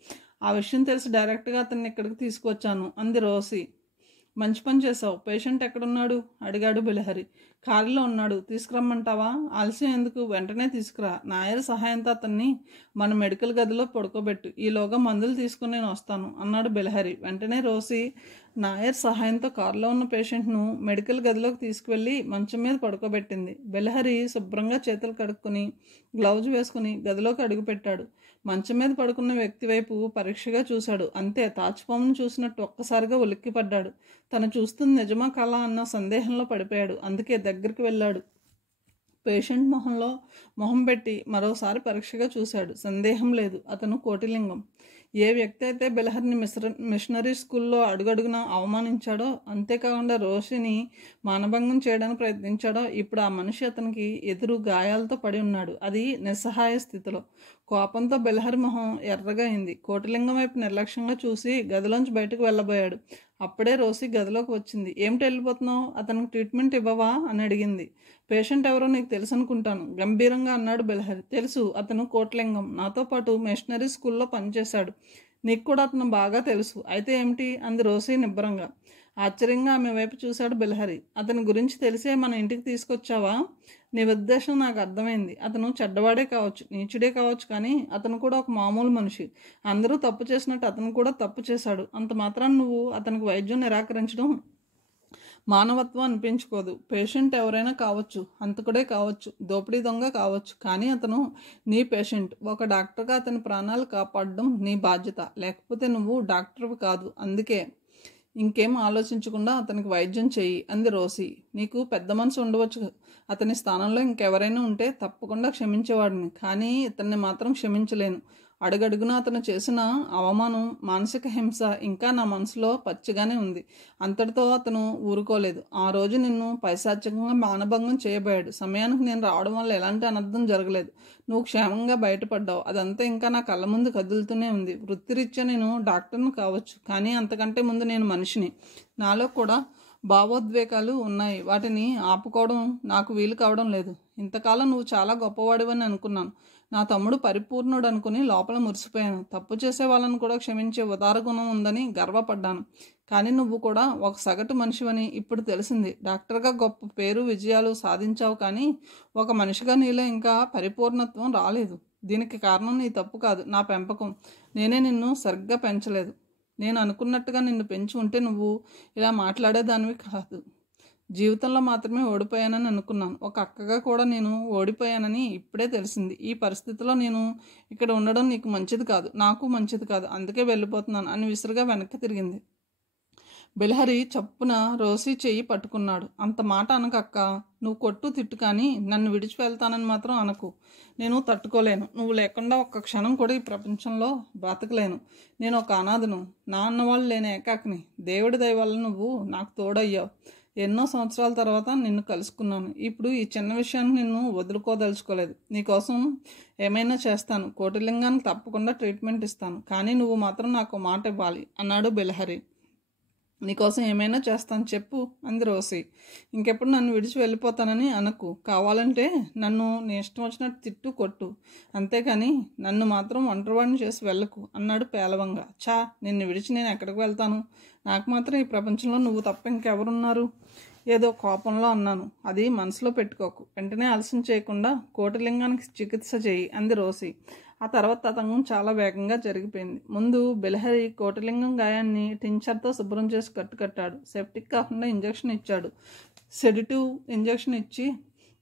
ఆ విషయం తెలిసి డైరెక్ట్గా అతన్ని ఇక్కడికి తీసుకొచ్చాను అంది రోసి. మంచి పని చేసావు. పేషెంట్ ఎక్కడున్నాడు? అడిగాడు బిలహరి. కారులో ఉన్నాడు. తీసుకురమ్మంటావా? ఆలస్యం ఎందుకు, వెంటనే తీసుకురా. నాయర్ సహాయంతో అతన్ని మన మెడికల్ గదిలో పడుకోబెట్టు. ఈలోగా మందులు తీసుకుని నేను వస్తాను అన్నాడు బిలహరి. వెంటనే రోసి నాయర్ సహాయంతో కారులో ఉన్న పేషెంట్ను మెడికల్ గదిలోకి తీసుకువెళ్ళి మంచం మీద పడుకోబెట్టింది. బిలహరి శుభ్రంగా చేతులు కడుక్కొని గ్లౌజ్ వేసుకుని గదిలోకి అడుగుపెట్టాడు. మంచం మీద పడుకున్న వ్యక్తి వైపు పరీక్షగా చూశాడు. అంతే, తాచుపామును చూసినట్టు ఒక్కసారిగా ఉలిక్కిపడ్డాడు. తను చూస్తుంది నిజమా కళ అన్న సందేహంలో పడిపోయాడు. అందుకే దగ్గరికి వెళ్ళాడు. పేషెంట్ మొహం పెట్టి మరోసారి పరీక్షగా చూశాడు. సందేహం లేదు, అతను కోటిలింగం. ఏ వ్యక్తి అయితే బిలహరిని మిషనరీ స్కూల్లో అడుగడుగునా అవమానించాడో, అంతేకాకుండా రోషిని మానభంగం చేయడానికి ప్రయత్నించాడో, ఇప్పుడు ఆ మనిషి అతనికి ఎదురు గాయాలతో పడి ఉన్నాడు. అది నిస్సహాయ స్థితిలో. కోపంతో బిలహరి మొహం ఎర్రగా అయింది. కోటిలింగం వైపు నిర్లక్ష్యంగా చూసి గదిలోంచి బయటకు వెళ్ళబోయాడు. అప్పుడే రోసి గదిలోకి వచ్చింది. ఏమిటి వెళ్ళిపోతున్నావు? అతనికి ట్రీట్మెంట్ ఇవ్వవా అని అడిగింది. పేషెంట్ ఎవరో నీకు తెలుసు అనుకుంటాను, గంభీరంగా అన్నాడు బిలహరి. తెలుసు, అతను కోటిలింగం. నాతో పాటు మిషనరీ స్కూల్లో పనిచేశాడు. నీకు కూడా అతను బాగా తెలుసు. అయితే ఏమిటి అంది రోసి నిబ్బరంగా. ఆశ్చర్యంగా ఆమె వైపు చూశాడు బిలహరి. అతని గురించి తెలిసే మన ఇంటికి తీసుకొచ్చావా? నీ ఉద్దేశం నాకు అర్థమైంది. అతను చెడ్డవాడే కావచ్చు, నీచుడే కావచ్చు, కానీ అతను కూడా ఒక మామూలు మనిషి. అందరూ తప్పు చేసినట్టు అతను కూడా తప్పు చేశాడు. అంత మాత్రాన్ని నువ్వు అతనికి వైద్యం నిరాకరించడం మానవత్వం అనిపించుకోదు. పేషెంట్ ఎవరైనా కావచ్చు, హంతకుడే కావచ్చు, దోపిడీ దొంగ కావచ్చు, కానీ అతను నీ పేషెంట్. ఒక డాక్టర్గా అతని ప్రాణాలు కాపాడడం నీ బాధ్యత. లేకపోతే నువ్వు డాక్టర్వి కాదు. అందుకే ఇంకేం ఆలోచించకుండా అతనికి వైద్యం చెయ్యి అంది రోసి. నీకు పెద్ద మనసు ఉండవచ్చు. అతని స్థానంలో ఇంకెవరైనా ఉంటే తప్పకుండా క్షమించేవాడిని, కానీ ఇతన్ని మాత్రం క్షమించలేను. అడుగడుగునా అతను చేసిన అవమానం, మానసిక హింస ఇంకా నా మనసులో పచ్చిగానే ఉంది. అంతటితో అతను ఊరుకోలేదు. ఆ రోజు నిన్ను పైశాచికంగా మానభంగం చేయబోయాడు. సమయానికి నేను రావడం వల్ల ఎలాంటి అనర్థం జరగలేదు. నువ్వు క్షేమంగా బయటపడ్డావు. అదంతా ఇంకా నా కళ్ళ ముందు కదులుతూనే ఉంది. వృత్తిరీత్యా నేను డాక్టర్ను కావచ్చు, కానీ అంతకంటే ముందు నేను మనిషిని. నాలో కూడా భావోద్వేగాలు ఉన్నాయి. వాటిని ఆపుకోవడం నాకు వీలు కావడం లేదు. ఇంతకాలం నువ్వు చాలా గొప్పవాడివని అనుకున్నాను. నా తమ్ముడు పరిపూర్ణుడు అనుకుని లోపల మురిసిపోయాను. తప్పు చేసే వాళ్ళను కూడా క్షమించే ఉదార గుణం ఉందని గర్వపడ్డాను. కానీ నువ్వు కూడా ఒక సగటు మనిషివని ఇప్పుడు తెలిసింది. డాక్టర్గా గొప్ప పేరు, విజయాలు సాధించావు, కానీ ఒక మనిషిగా నీలో ఇంకా పరిపూర్ణత్వం రాలేదు. దీనికి కారణం నీ తప్పు కాదు, నా పెంపకం. నేనే నిన్ను సరిగ్గా పెంచలేదు. నేను అనుకున్నట్టుగా నిన్ను పెంచి ఉంటే నువ్వు ఇలా మాట్లాడేదానివి కాదు. జీవితంలో మాత్రమే ఓడిపోయానని అనుకున్నాను. ఒక అక్కగా కూడా నేను ఓడిపోయానని ఇప్పుడే తెలిసింది. ఈ పరిస్థితిలో నేను ఇక్కడ ఉండడం నీకు మంచిది కాదు, నాకు మంచిది కాదు. అందుకే వెళ్ళిపోతున్నాను అని విసురుగా వెనక్కి తిరిగింది. బిలహరి చప్పున రోసి చెయ్యి పట్టుకున్నాడు. అంత మాట అనకక్క. నువ్వు కొట్టు తిట్టు, కానీ నన్ను విడిచి వెళ్తానని మాత్రం అనకు. నేను తట్టుకోలేను. నువ్వు లేకుండా ఒక్క క్షణం కూడా ఈ ప్రపంచంలో బ్రతకలేను. నేను ఒక అనాథను. నా అన్నవాళ్ళు లేని ఏకాకిని. దేవుడి దయ వల్ల నువ్వు నాకు తోడయ్యావు. ఎన్నో సంవత్సరాల తర్వాత నిన్ను కలుసుకున్నాను. ఇప్పుడు ఈ చిన్న విషయాన్ని నిన్ను వదులుకోదలుచుకోలేదు. నీకోసం ఏమైనా చేస్తాను. కోటిలింగానికి తప్పకుండా ట్రీట్మెంట్ ఇస్తాను, కానీ నువ్వు మాత్రం నాకు మాట ఇవ్వాలి అన్నాడు బిలహరి. నీకోసం ఏమైనా చేస్తాను చెప్పు అంది రోసి. ఇంకెప్పుడు నన్ను విడిచి వెళ్ళిపోతానని అనకు. కావాలంటే నన్ను నీ ఇష్టం వచ్చినట్టు తిట్టు, కొట్టు, అంతేకాని నన్ను మాత్రం ఒంటరివాడిని చేసి వెళ్ళకు అన్నాడు పేలవంగా. ఛా, నిన్ను విడిచి నేను ఎక్కడికి వెళ్తాను? నాకు మాత్రం ఈ ప్రపంచంలో నువ్వు తప్ప ఇంకెవరున్నారు? ఏదో కోపంలో అన్నాను, అది మనసులో పెట్టుకోకు. వెంటనే ఆలస్యం చేయకుండా కోటిలింగానికి చికిత్స చేయి అంది రోసి. ఆ తర్వాత తతంగం చాలా వేగంగా జరిగిపోయింది. ముందు బిలహరి కోటిలింగం గాయాన్ని టించర్తో శుభ్రం చేసి కట్టాడు. సెప్టిక్ కాకుండా ఇంజెక్షన్ ఇచ్చాడు. సెడిటివ్ ఇంజెక్షన్ ఇచ్చి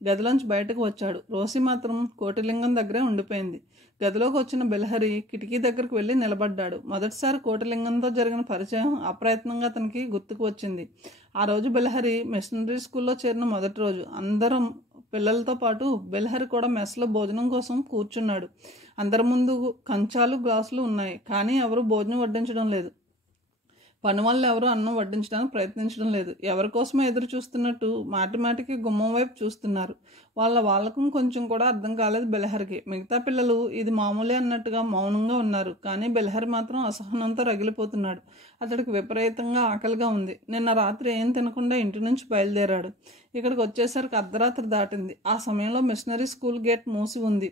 గదిలోంచి బయటకు వచ్చాడు. రోసి మాత్రం కోటిలింగం దగ్గరే ఉండిపోయింది. గదిలోకి వచ్చిన బిలహరి కిటికీ దగ్గరకు వెళ్ళి నిలబడ్డాడు. మొదటిసారి కోటిలింగంతో జరిగిన పరిచయం అప్రయత్నంగా అతనికి గుర్తుకు వచ్చింది. ఆ రోజు బిలహరి మిషనరీ స్కూల్లో చేరిన మొదటి రోజు. అందరం పిల్లలతో పాటు బిలహరి కూడా మెస్లో భోజనం కోసం కూర్చున్నాడు. అందరి ముందు కంచాలు గ్లాసులు ఉన్నాయి, కానీ ఎవరు భోజనం వడ్డించడం లేదు. పని వాళ్ళు ఎవరు అన్నం వడ్డించడానికి ప్రయత్నించడం లేదు. ఎవరి కోసమో ఎదురు చూస్తున్నట్టు మాటిమాటికి గుమ్మం వైపు చూస్తున్నారు. వాళ్ళకు కొంచెం కూడా అర్థం కాలేదు బెలహరికి. మిగతా పిల్లలు ఇది మామూలే అన్నట్టుగా మౌనంగా ఉన్నారు. కానీ బెలహరి మాత్రం అసహనంతో రగిలిపోతున్నాడు. అతడికి విపరీతంగా ఆకలిగా ఉంది. నిన్న రాత్రి ఏం తినకుండా ఇంటి నుంచి బయలుదేరాడు. ఇక్కడికి వచ్చేసరికి అర్ధరాత్రి దాటింది. ఆ సమయంలో మిషనరీ స్కూల్ గేట్ మూసి ఉంది.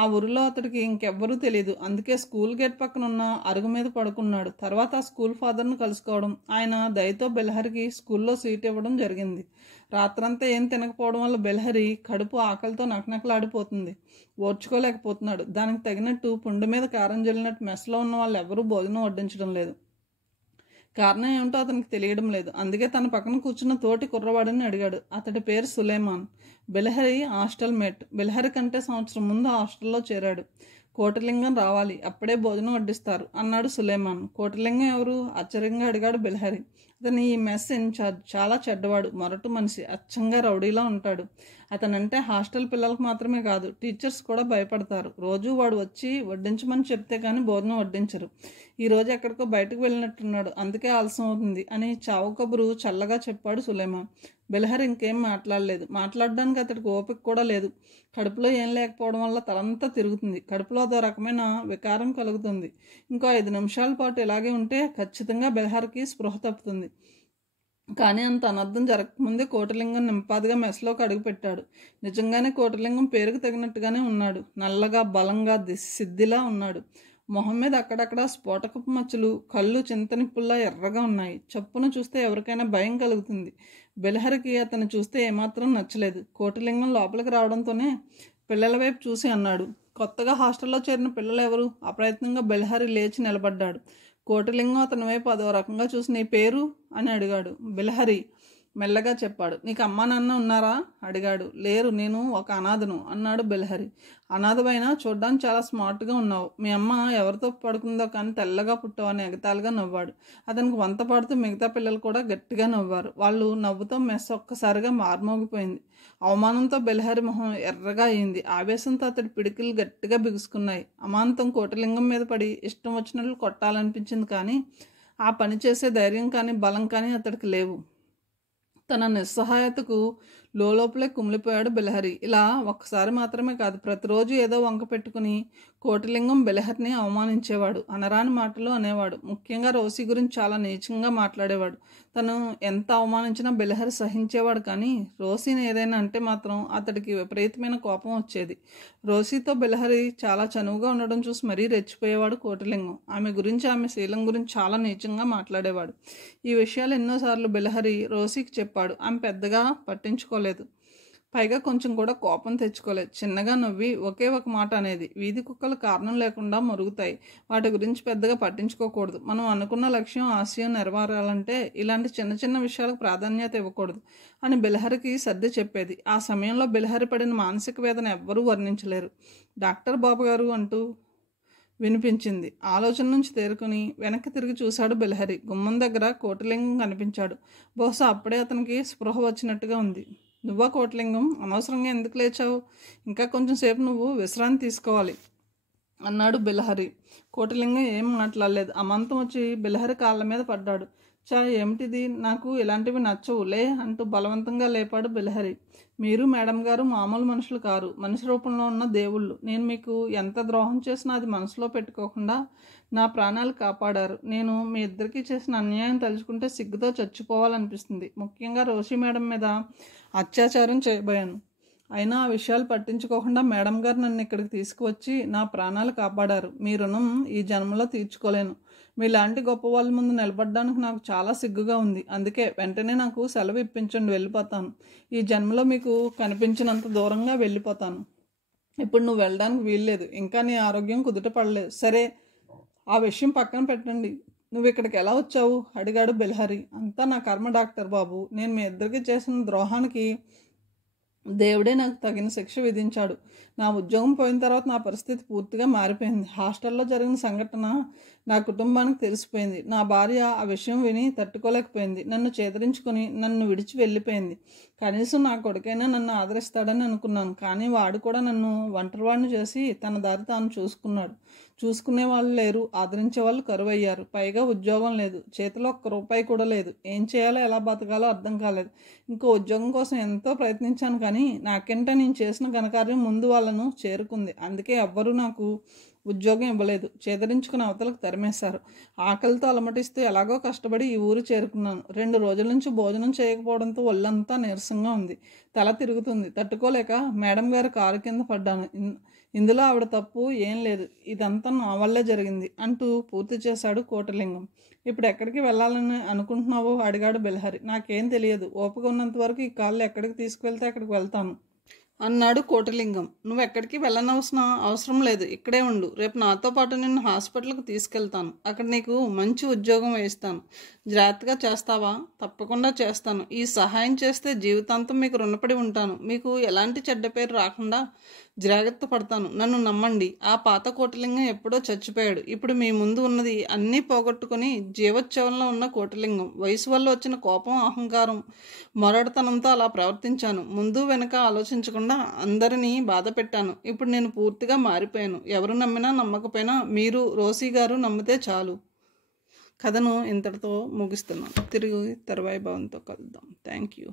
ఆ ఊరిలో అతడికి ఇంకెవ్వరూ తెలియదు. అందుకే స్కూల్ గేట్ పక్కన ఉన్న అరుగు మీద పడుకున్నాడు. తర్వాత ఆ స్కూల్ ఫాదర్ను కలుసుకోవడం, ఆయన దయతో బెలహరికి స్కూల్లో సీట్ ఇవ్వడం జరిగింది. రాత్రంతా ఏం తినకపోవడం వల్ల బెలహరి కడుపు ఆకలితో నకనకలాడిపోతుంది. ఓర్చుకోలేకపోతున్నాడు. దానికి తగినట్టు పుండు మీద కారం జల్లినట్టు మెస్లో ఉన్న వాళ్ళు ఎవరూ భోజనం వడ్డించడం లేదు. కారణం ఏమిటో అతనికి తెలియడం లేదు. అందుకే తన పక్కన కూర్చున్న తోటి కుర్రవాడిని అడిగాడు. అతడి పేరు సులేమాన్. Belahari hostel mate. బెలహరి కంటే సంవత్సరం ముందు హాస్టల్లో చేరాడు. కోటిలింగం రావాలి, అప్పుడే భోజనం వడ్డిస్తారు అన్నాడు సులేమాన్. కోటిలింగం ఎవరు? ఆశ్చర్యంగా అడిగాడు బెలహరి. అతని ఈ మెస్ ఇన్ఛార్జ్. చాలా చెడ్డవాడు, మొరటు మనిషి, అచ్చంగా రౌడీలా ఉంటాడు. అతనంటే హాస్టల్ పిల్లలకు మాత్రమే కాదు, టీచర్స్ కూడా భయపడతారు. రోజు వాడు వచ్చి వడ్డించమని చెప్తే కానీ భోజనం వడ్డించరు. ఈరోజు ఎక్కడికో బయటకు వెళ్ళినట్టున్నాడు, అందుకే ఆలస్యం అవుతుంది అని చావు కబురు చల్లగా చెప్పాడు సులేమాన్. బెలహరి ఇంకేం మాట్లాడలేదు. మాట్లాడడానికి అతడికి ఓపిక కూడా లేదు. కడుపులో ఏం లేకపోవడం వల్ల తలంతా తిరుగుతుంది. కడుపులో అదో రకమైన వికారం కలుగుతుంది. ఇంకో 5 నిమిషాల పాటు ఇలాగే ఉంటే ఖచ్చితంగా బెలహరికి స్పృహ తప్పుతుంది. కానీ అంత అనర్థం జరగకముందే కోటిలింగం నింపాదిగా మెస్లోకి అడుగుపెట్టాడు. నిజంగానే కోటిలింగం పేరుకు తగినట్టుగానే ఉన్నాడు. నల్లగా, బలంగా, సిద్ధిలా ఉన్నాడు. మొహం మీద అక్కడక్కడ స్ఫోటకపు మచ్చలు, కళ్ళు చింతనిప్పుల్లా ఎర్రగా ఉన్నాయి. చప్పున చూస్తే ఎవరికైనా భయం కలుగుతుంది. బెలహరికి అతను చూస్తే ఏమాత్రం నచ్చలేదు. కోటిలింగం లోపలికి రావడంతోనే పిల్లల వైపు చూసి అన్నాడు, కొత్తగా హాస్టల్లో చేరిన పిల్లలు ఎవరు? అప్రయత్నంగా బెలహరి లేచి నిలబడ్డాడు. కోటిలింగం అతని వైపు అదో రకంగా చూసి, నీ పేరు అని అడిగాడు. బెలహరి మెల్లగా చెప్పాడు. నీకు అమ్మా నాన్న ఉన్నారా అడిగాడు. లేరు, నేను ఒక అనాథను అన్నాడు బెలహరి. అనాథమైనా చూడ్డానికి చాలా స్మార్ట్గా ఉన్నావు. మీ అమ్మ ఎవరితో పడుకుందో కానీ తెల్లగా పుట్టావని ఎగతాళిగా నవ్వాడు. అతనికి వంత పాడుతూ మిగతా పిల్లలు కూడా గట్టిగా నవ్వారు. వాళ్ళు నవ్వుతో మెస్ ఒక్కసారిగా మార్మోగిపోయింది. అవమానంతో బెలహరి మొహం ఎర్రగా అయింది. ఆవేశంతో అతడి పిడికిలు గట్టిగా బిగుసుకున్నాయి. అమాంతం కోటిలింగం మీద పడి ఇష్టం వచ్చినట్లు కొట్టాలనిపించింది. కానీ ఆ పని చేసే ధైర్యం కానీ బలం కానీ అతడికి లేవు. తన నిస్సహాయతకు లోపలే కుమిలిపోయాడు బెలహరి. ఇలా ఒక్కసారి మాత్రమే కాదు, ప్రతిరోజు ఏదో వంక పెట్టుకుని కోటిలింగం బెలహరిని అవమానించేవాడు. అనరాని మాటలు అనేవాడు. ముఖ్యంగా రోసి గురించి చాలా నీచంగా మాట్లాడేవాడు. తను ఎంత అవమానించినా బెలహరి సహించేవాడు. కానీ రోసిని ఏదైనా అంటే మాత్రం అతడికి విపరీతమైన కోపం వచ్చేది. రోసితో బెలహరి చాలా చనువుగా ఉండడం చూసి మరీ రెచ్చిపోయేవాడు కోటిలింగం. ఆమె గురించి, ఆమె శీలం గురించి చాలా నీచంగా మాట్లాడేవాడు. ఈ విషయాలు ఎన్నోసార్లు బెలహరి రోసికి చెప్పాడు. ఆమె పెద్దగా పట్టించుకోలేదు. పైగా కొంచెం కూడా కోపం తెచ్చుకోలేదు. చిన్నగా నవ్వి ఒకే ఒక మాట అనేది, వీధి కుక్కలు కారణం లేకుండా మరుగుతాయి, వాటి గురించి పెద్దగా పట్టించుకోకూడదు. మనం అనుకున్న లక్ష్యం, ఆశయం నెరవేరాలంటే ఇలాంటి చిన్న చిన్న విషయాలకు ప్రాధాన్యత ఇవ్వకూడదు అని బెలహరికి సర్ది చెప్పేది. ఆ సమయంలో బెలహరి పడిన మానసిక వేదన ఎవ్వరూ వర్ణించలేరు. డాక్టర్ బాబు గారు అంటూ వినిపించింది. ఆలోచన నుంచి తేరుకుని వెనక్కి తిరిగి చూశాడు బెలహరి. గుమ్మం దగ్గర కోటిలింగం కనిపించాడు. బహుశా అప్పుడే అతనికి స్పృహ వచ్చినట్టుగా ఉంది. నువ్వా కోటిలింగం? అనవసరంగా ఎందుకు లేచావు? ఇంకా కొంచెం సేపు నువ్వు విశ్రాంతి తీసుకోవాలి అన్నాడు బెలహరి. కోటిలింగం ఏం మాట్లాడలేదు. అమాంతం వచ్చి బెలహరి కాళ్ళ మీద పడ్డాడు. ఏమిటిది? నాకు ఇలాంటివి నచ్చవు, లే అంటూ బలవంతంగా లేపాడు బెలహరి. మీరు మేడం గారు మామూలు మనుషులు కారు, మనిషి రూపంలో ఉన్న దేవుళ్ళు. నేను మీకు ఎంత ద్రోహం చేసినా అది మనసులో పెట్టుకోకుండా నా ప్రాణాలు కాపాడారు. నేను మీ ఇద్దరికీ చేసిన అన్యాయం తలుచుకుంటే సిగ్గుతో చచ్చిపోవాలనిపిస్తుంది. ముఖ్యంగా రోషి మేడం మీద అత్యాచారం చేయబోయాను. అయినా ఆ విషయాలు పట్టించుకోకుండా మేడం గారు నన్ను ఇక్కడికి తీసుకువచ్చి నా ప్రాణాలు కాపాడారు. మీ రుణం ఈ జన్మలో తీర్చుకోలేను. మీలాంటి గొప్ప వాళ్ళ ముందు నిలబడడానికి నాకు చాలా సిగ్గుగా ఉంది. అందుకే వెంటనే నాకు సెలవు ఇప్పించండి, వెళ్ళిపోతాను. ఈ జన్మలో మీకు కనిపించినంత దూరంగా వెళ్ళిపోతాను. ఇప్పుడు నువ్వు వెళ్ళడానికి వీల్లేదు. ఇంకా నీ ఆరోగ్యం కుదుట పడలేదు. సరే, ఆ విషయం పక్కన పెట్టండి. నువ్వు ఇక్కడికి ఎలా వచ్చావు అడిగాడు బెలహరి. అంతా నా కర్మ డాక్టర్ బాబు. నేను మీ ఇద్దరికి చేసిన ద్రోహానికి దేవుడే నాకు తగిన శిక్ష విధించాడు. నా ఉద్యోగం పోయిన తర్వాత నా పరిస్థితి పూర్తిగా మారిపోయింది. హాస్టల్లో జరిగిన సంఘటన నా కుటుంబానికి తెలిసిపోయింది. నా భార్య ఆ విషయం విని తట్టుకోలేకపోయింది. నన్ను చేదరించుకొని నన్ను విడిచి వెళ్ళిపోయింది. కనీసం నా కొడుకైనా నన్ను ఆదరిస్తాడని అనుకున్నాను. కానీ వాడు కూడా నన్ను ఒంటరివాడిని చేసి తన దారి తాను చూసుకున్నాడు. చూసుకునే వాళ్ళు లేరు, ఆదరించే వాళ్ళు కరువయ్యారు. పైగా ఉద్యోగం లేదు, చేతిలో ఒక్క రూపాయి కూడా లేదు. ఏం చేయాలో ఎలా బతకాలో అర్థం కాలేదు. ఇంకో ఉద్యోగం కోసం ఎంతో ప్రయత్నించాను, కానీ నాకంటే నేను చేసిన ఘనకార్యం ముందు వాళ్ళను చేరుకుంది. అందుకే ఎవ్వరూ నాకు ఉద్యోగం ఇవ్వలేదు. చేదరించుకుని అవతలకు తరిమేశారు. ఆకలితో అలమటిస్తూ ఎలాగో కష్టపడి ఈ ఊరు చేరుకున్నాను. 2 రోజుల నుంచి భోజనం చేయకపోవడంతో ఒళ్ళంతా నీరసంగా ఉంది. తల తిరుగుతుంది. తట్టుకోలేక మేడం గారి కారు కింద పడ్డాను. ఇందులో ఆవిడ తప్పు ఏం లేదు, ఇదంతా నా వల్లే జరిగింది అంటూ పూర్తి చేశాడు కోటలింగం. ఇప్పుడు ఎక్కడికి వెళ్ళాలని అనుకుంటున్నావో అడిగాడు బెల్హరి. నాకేం తెలియదు. ఓపిక ఉన్నంత వరకు ఈ కాళ్ళు ఎక్కడికి తీసుకువెళ్తే అక్కడికి వెళ్తాను అన్నాడు కోటలింగం. నువ్వు ఎక్కడికి వెళ్ళనవసరం అవసరం లేదు, ఇక్కడే ఉండు. రేపు నాతో పాటు నిన్ను హాస్పిటల్కి తీసుకెళ్తాను. అక్కడ నీకు మంచి ఉద్యోగం వేయిస్తాను. జాగ్రత్తగా చేస్తావా? తప్పకుండా చేస్తాను. ఈ సహాయం చేస్తే జీవితాంతం మీకు రుణపడి ఉంటాను. మీకు ఎలాంటి చెడ్డ పేరు రాకుండా జాగ్రత్త పడతాను. నన్ను నమ్మండి. ఆ పాత కోటలింగం ఎప్పుడో చచ్చిపోయాడు. ఇప్పుడు మీ ముందు ఉన్నది అన్నీ పోగొట్టుకుని జీవోత్సవంలో ఉన్న కోటలింగం. వయసు వల్ల వచ్చిన కోపం, అహంకారం, మొరటతనంతో అలా ప్రవర్తించాను. ముందు వెనక ఆలోచించకుండా అందరినీ బాధ పెట్టాను. ఇప్పుడు నేను పూర్తిగా మారిపోయాను. ఎవరు నమ్మినా నమ్మకపోయినా మీరు రోసీ గారు నమ్మితే చాలు. కథను ఇంతటితో ముగిస్తున్నాను. తిరిగి తర్వాయి భవన్తో కలుద్దాం. Thank you.